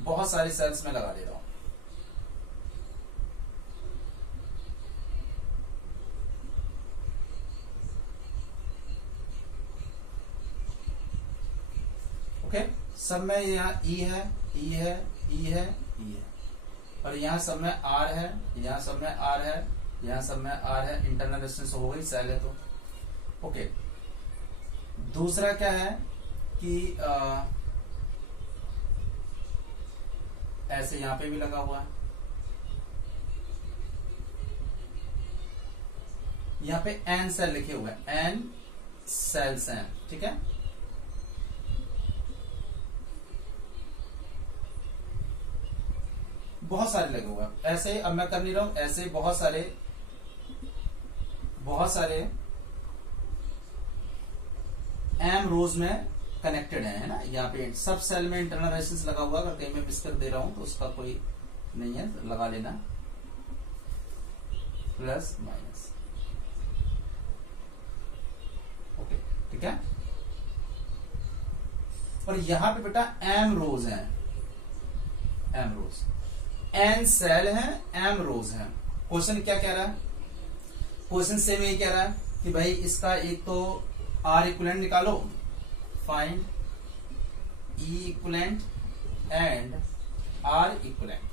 बहुत सारे सेल्स में लगा दे रहा हूं। ओके, सब में यहाँ ई है, ई है, ई है, ई है, और यहाँ सब में आर है, यहाँ सब में आर है, यहाँ सब में आर है। इंटरनल रेजिस्टेंस हो गई, सेल है तो। ओके, दूसरा क्या है कि ऐसे यहां पे भी लगा हुआ है, यहां पे एन सेल लिखे हुए हैं, एन सेल्स हैं। ठीक है, बहुत सारे लगे हुए हैं ऐसे। अब मैं कर नहीं रहा हूं, ऐसे बहुत सारे एम रोज में कनेक्टेड है ना। यहाँ पे सब सेल में इंटरनल रेजिस्टेंस लगा हुआ, अगर कहीं मैं मिस कर दे रहा हूं तो उसका कोई नहीं है, लगा लेना, प्लस माइनस। ओके, ठीक है। और यहां पे बेटा एम रोज है, एम रोज, एन सेल है, एम रोज है। क्वेश्चन क्या कह रहा है? क्वेश्चन सेम यही कह रहा है कि भाई इसका एक तो आर इक्विवेलेंट निकालो, find E equivalent and R equivalent,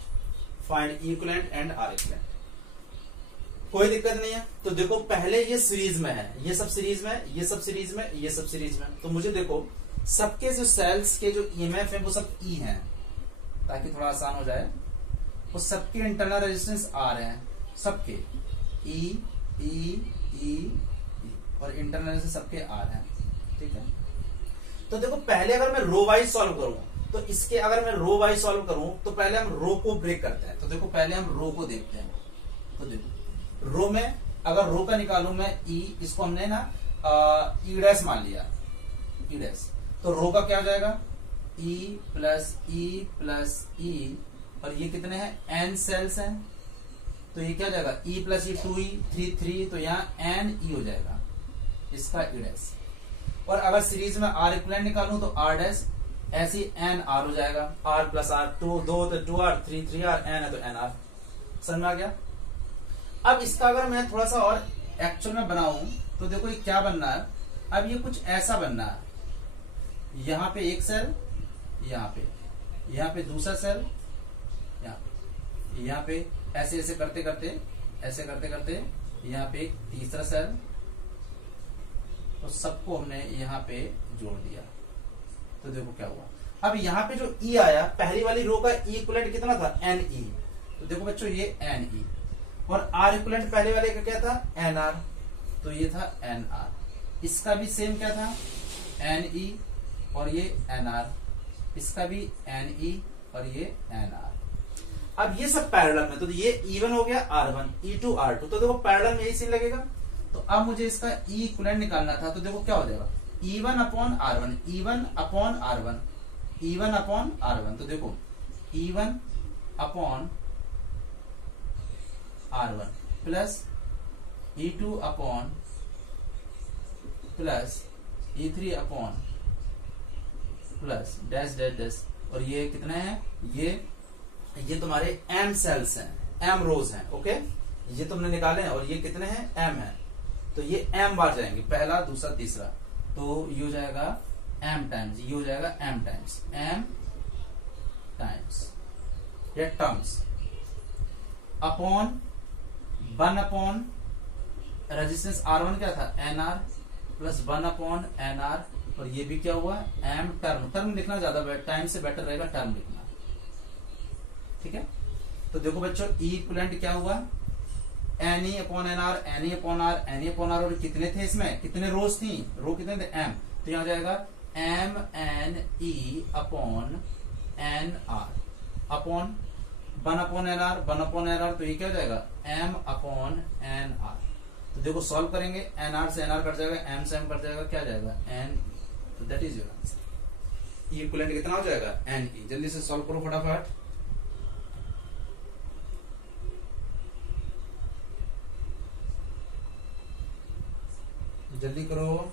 find E equivalent and R equivalent. कोई दिक्कत नहीं है। तो देखो पहले ये सीरीज में है, ये सब सीरीज में, ये सब सीरीज में, ये सब सीरीज में। तो मुझे देखो सबके जो सेल्स के जो ईएमएफ है वो सब ई हैं, ताकि थोड़ा आसान हो जाए। वो सबके इंटरनल रेजिस्टेंस आर हैं, सबके ई ई ई और इंटरनल से सबके आर हैं। ठीक है, तो देखो पहले अगर मैं रो वाइज सॉल्व करूं, तो इसके अगर मैं रो वाइज सॉल्व करूं तो पहले हम रो को ब्रेक करते हैं। तो देखो पहले हम रो को देखते हैं। तो देखो रो में अगर रो का निकालूं मैं ई, इसको हमने ना ई डैश मान लिया, ई डैश। तो रो का क्या हो जाएगा? ई प्लस ई, और ये कितने हैं? एन सेल्स हैं, तो ये क्या हो जाएगा? ई प्लस ई 2e 3, तो यहाँ एन ई हो जाएगा इसका ई डैश। और अगर सीरीज में आर इक्विवेलेंट निकालूं तो आर डैश, ऐसी एन आर हो जाएगा, आर प्लस आर, 2 तो 2 आर, 3 आर, एन है तो एन आर। समझ में आ गया? अब इसका अगर मैं थोड़ा सा और एक्चुअल में बनाऊं तो देखो ये क्या बनना है। अब ये कुछ ऐसा बनना है, यहां पे एक सेल, यहाँ पे दूसरा सेल, यहाँ पे ऐसे ऐसे करते करते यहाँ पे एक तीसरा सेल, तो सबको हमने यहाँ पे जोड़ दिया। तो देखो क्या हुआ। अब यहाँ पे जो ई आया, पहली वाली रो का ई इक्विवेलेंट कितना था? N E. तो देखो बच्चों ये एन ई, और आर इक्विवेलेंट पहले वाले का क्या था? एन आर, तो ये था एन आर। इसका भी सेम क्या था? एन ई, और ये एन आर, इसका भी एन ई और ये एन आर। अब ये सब पैरेलल में, तो ये E1 हो गया R1, E2 R2, तो देखो पैरेलल में यही सीन लगेगा। तो अब मुझे इसका E इक्विवेलेंट निकालना था, तो देखो क्या हो जाएगा? E1 upon R1, E1 upon R1, E1 upon R1। तो देखो E1 upon R1 plus E2 upon plus E3 upon plus dash dash dash, और ये कितने हैं, ये तुम्हारे m सेल्स हैं, m रोज हैं, ओके, ये तुमने निकाले हैं, और ये कितने हैं, m है, तो ये m बार जाएंगे, पहला दूसरा तीसरा, तो ये हो जाएगा m टाइम्स, ये हो जाएगा m टाइम्स, m टाइम्स ये terms upon 1 upon resistance R1 क्या था, NR प्लस 1 अपॉन NR, और ये भी क्या हुआ, m टर्म, टर्म लिखना ज्यादा टाइम से बेटर रहेगा, टर्म लिखना, ठीक है। तो देखो बच्चों E इक्विवेलेंट क्या हुआ, NE upon NR, NE upon R, NE upon R, और कितने थे इसमें, कितने रोज थी, रो कितने थे, m, तो यहां जाएगा MNE upon NR upon 1 upon NR, 1 upon NR, तो ये क्या हो जाएगा, m अपॉन NR। तो देखो सॉल्व करेंगे, NR से NR कट जाएगा, m से m कट जाएगा, क्या जाएगा, n, तो that is your answer. Equivalent कितना हो जाएगा, NE। जल्दी से सॉल्व करो फटाफट, जल्दी करो।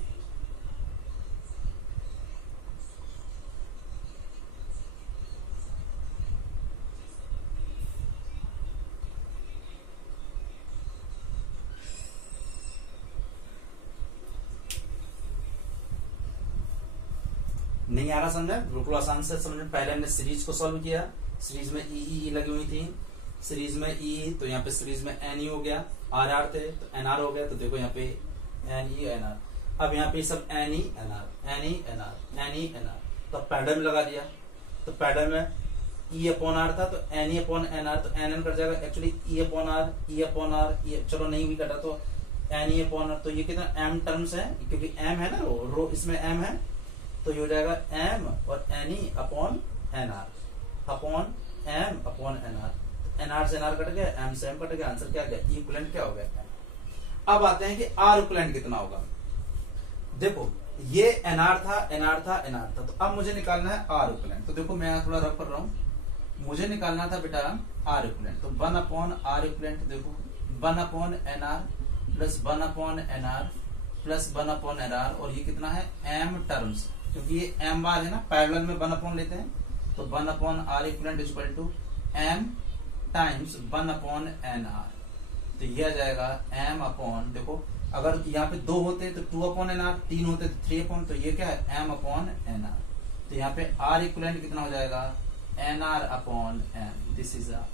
नहीं आ रहा समझा, बिल्कुल आसान से समझ। पहले हमने सीरीज को सॉल्व किया, सीरीज में ई लगी हुई थी, सीरीज में ई, तो यहाँ पे सीरीज में एन ई हो गया, आर आर थे तो एन आर हो गया, तो देखो यहाँ पे एन ई एन आर। अब यहाँ पे सब N E N R, N E N R, N E N R, तो पैडल में लगा दिया, तो पैडल में ई अपॉन आर था, तो N E upon N R, तो एन एन कट जाएगा, actually E upon R, E upon R, चलो नहीं भी कटा तो एन ई अपॉन आर, तो ये कितना एम टर्म्स है, क्योंकि एम है ना, रो इसमें एम है, तो ये हो जाएगा m और n e upon N R upon m अपॉन एन आर, एन आर से एन आर कट गया, m से m कट गया, आंसर क्या आ गया, E इक्विवेलेंट क्या हो गया। अब आते हैं कि R इक्विवेलेंट कितना होगा। देखो ये NR था, NR था, NR था, तो अब मुझे निकालना है R इक्विवेलेंट। तो देखो मैं थोड़ा रफ कर रहा हूं, मुझे निकालना था बेटा R इक्विवेलेंट, तो 1 अपॉन R इक्विवेलेंट, देखो 1 upon NR plus 1 upon NR plus 1 upon NR, और ये कितना है m टर्म्स, क्योंकि ये m बार है ना, पैरेलल में 1 अपॉन लेते हैं, तो 1 upon R equivalent is equal to m times 1 upon NR, तो ये आ जाएगा m अपॉन, देखो अगर यहाँ पे 2 होते तो 2 अपॉन NR, 3 होते तो 3 अपॉन, तो ये क्या है m अपॉन NR, तो यहाँ पे R इक्विवेलेंट कितना हो जाएगा, NR upon m, this is a,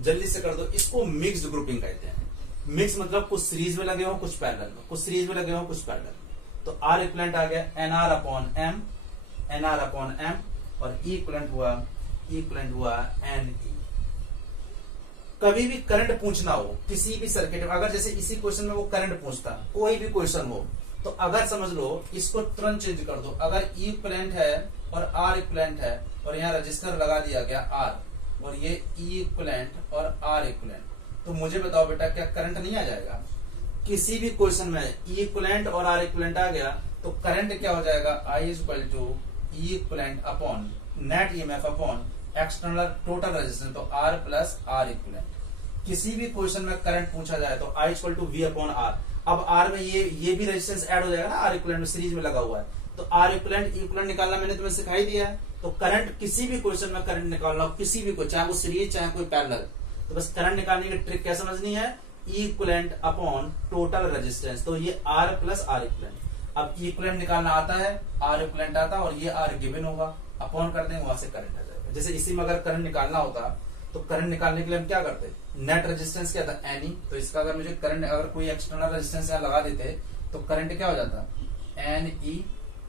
जल्दी से कर दो, इसको मिक्स्ड ग्रुपिंग कहते हैं। मिक्स मतलब कुछ सीरीज में लगे हो, कुछ पैरेलल में, कुछ सीरीज में लगे हो, कुछ पैरेलल में, तो R इक्विवेलेंट आ गया NR upon M, NR upon M, और E इक्विवेलेंट हुआ, E इक्विवेलेंट हुआ NE। कभी भी करंट पूछना हो किसी भी सर्किट में, अगर जैसे इसी क्वेश्चन में वो करंट पूछता, कोई भी क्वेश्चन हो, तो अगर समझ लो इसको तुरंत चेंज कर दो, अगर E इक्विवेलेंट है और R इक्विवेलेंट है, और यहाँ रजिस्टर लगा दिया गया R, और ये E इक्विवेलेंट और R इक्विवेलेंट, तो मुझे बताओ बेटा क्या करंट नहीं आ जाएगा। किसी भी क्वेश्चन में E इक्विवेलेंट और R इक्विवेलेंट आ गया, तो करंट क्या हो जाएगा, I is equal to E equivalent upon net EMF upon external total resistance, तो R प्लस R इक्विवेलेंट। किसी भी क्वेश्चन में करंट पूछा जाए तो I equal to V upon R। अब R में ये भी रेजिस्टेंस ऐड हो जाएगा ना, R इक्विवेलेंट में सीरीज में लगा हुआ है, तो R इक्विवेलेंट E इक्विवेलेंट निकालना मैंने तुम्हें सिखाई दिया है। तो करंट किसी भी क्वेश्चन में करंट निकालना हो, किसी भी को, चाहे वो सीरीज चाहे कोई पैरेलल, तो बस करंट निकालने की ट्रिक क्या समझनी है, E equivalent upon total resistance, तो ये R प्लस R इक्विवेलेंट। अब E इक्विवेलेंट निकालना आता है, R इक्विवेलेंट आता है, और ये R गिवन होगा, अपॉन कर देंगे, वहां से करंट आ जाएगा। जैसे इसी में अगर करंट निकालना होता, तो करंट निकालने के लिए हम क्या करते, नेट रेजिस्टेंस क्या था, NE, तो इसका अगर मुझे करंट, अगर कोई एक्सटर्नल रेजिस्टेंस यहाँ लगा देते, तो करंट क्या हो जाता,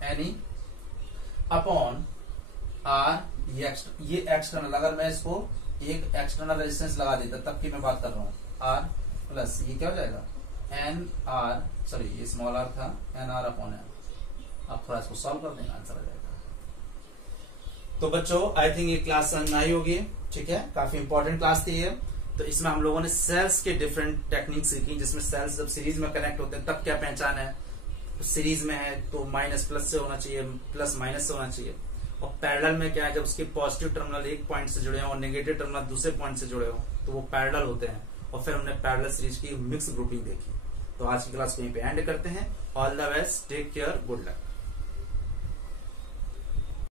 NE अपॉन R, ये एक्सटर्नल, अगर मैं इसको एक एक्सटर्नल रेजिस्टेंस लगा देता, तब की मैं बात कर रहा हूँ, R प्लस ये क्या हो जाएगा, NR, सॉरी ये स्मॉल r था, NR अपॉन M। अब थोड़ा इसको सॉल्व कर देंगे, आंसर आ जाएगा। तो बच्चों आई थिंक ये क्लास समझ में आई होगी, ठीक है, काफी इंपॉर्टेंट क्लास थी ये। तो इसमें हम लोगों ने सेल्स के डिफरेंट टेक्निक सीखी, जिसमें सेल्स जब सीरीज में कनेक्ट होते हैं तब क्या पहचान है, तो सीरीज में है तो माइनस प्लस से होना चाहिए, प्लस माइनस से होना चाहिए, और पैरेलल में क्या है, जब उसके पॉजिटिव टर्मिनल एक पॉइंट से जुड़े हो और नेगेटिव टर्मिनल दूसरे पॉइंट से जुड़े हो, तो वो पैरेलल होते हैं। और फिर हमने पैरेलल सीरीज की मिक्स ग्रुपिंग देखी। तो आज की क्लास को यहीं पे एंड करते हैं। All the best, take care, good luck.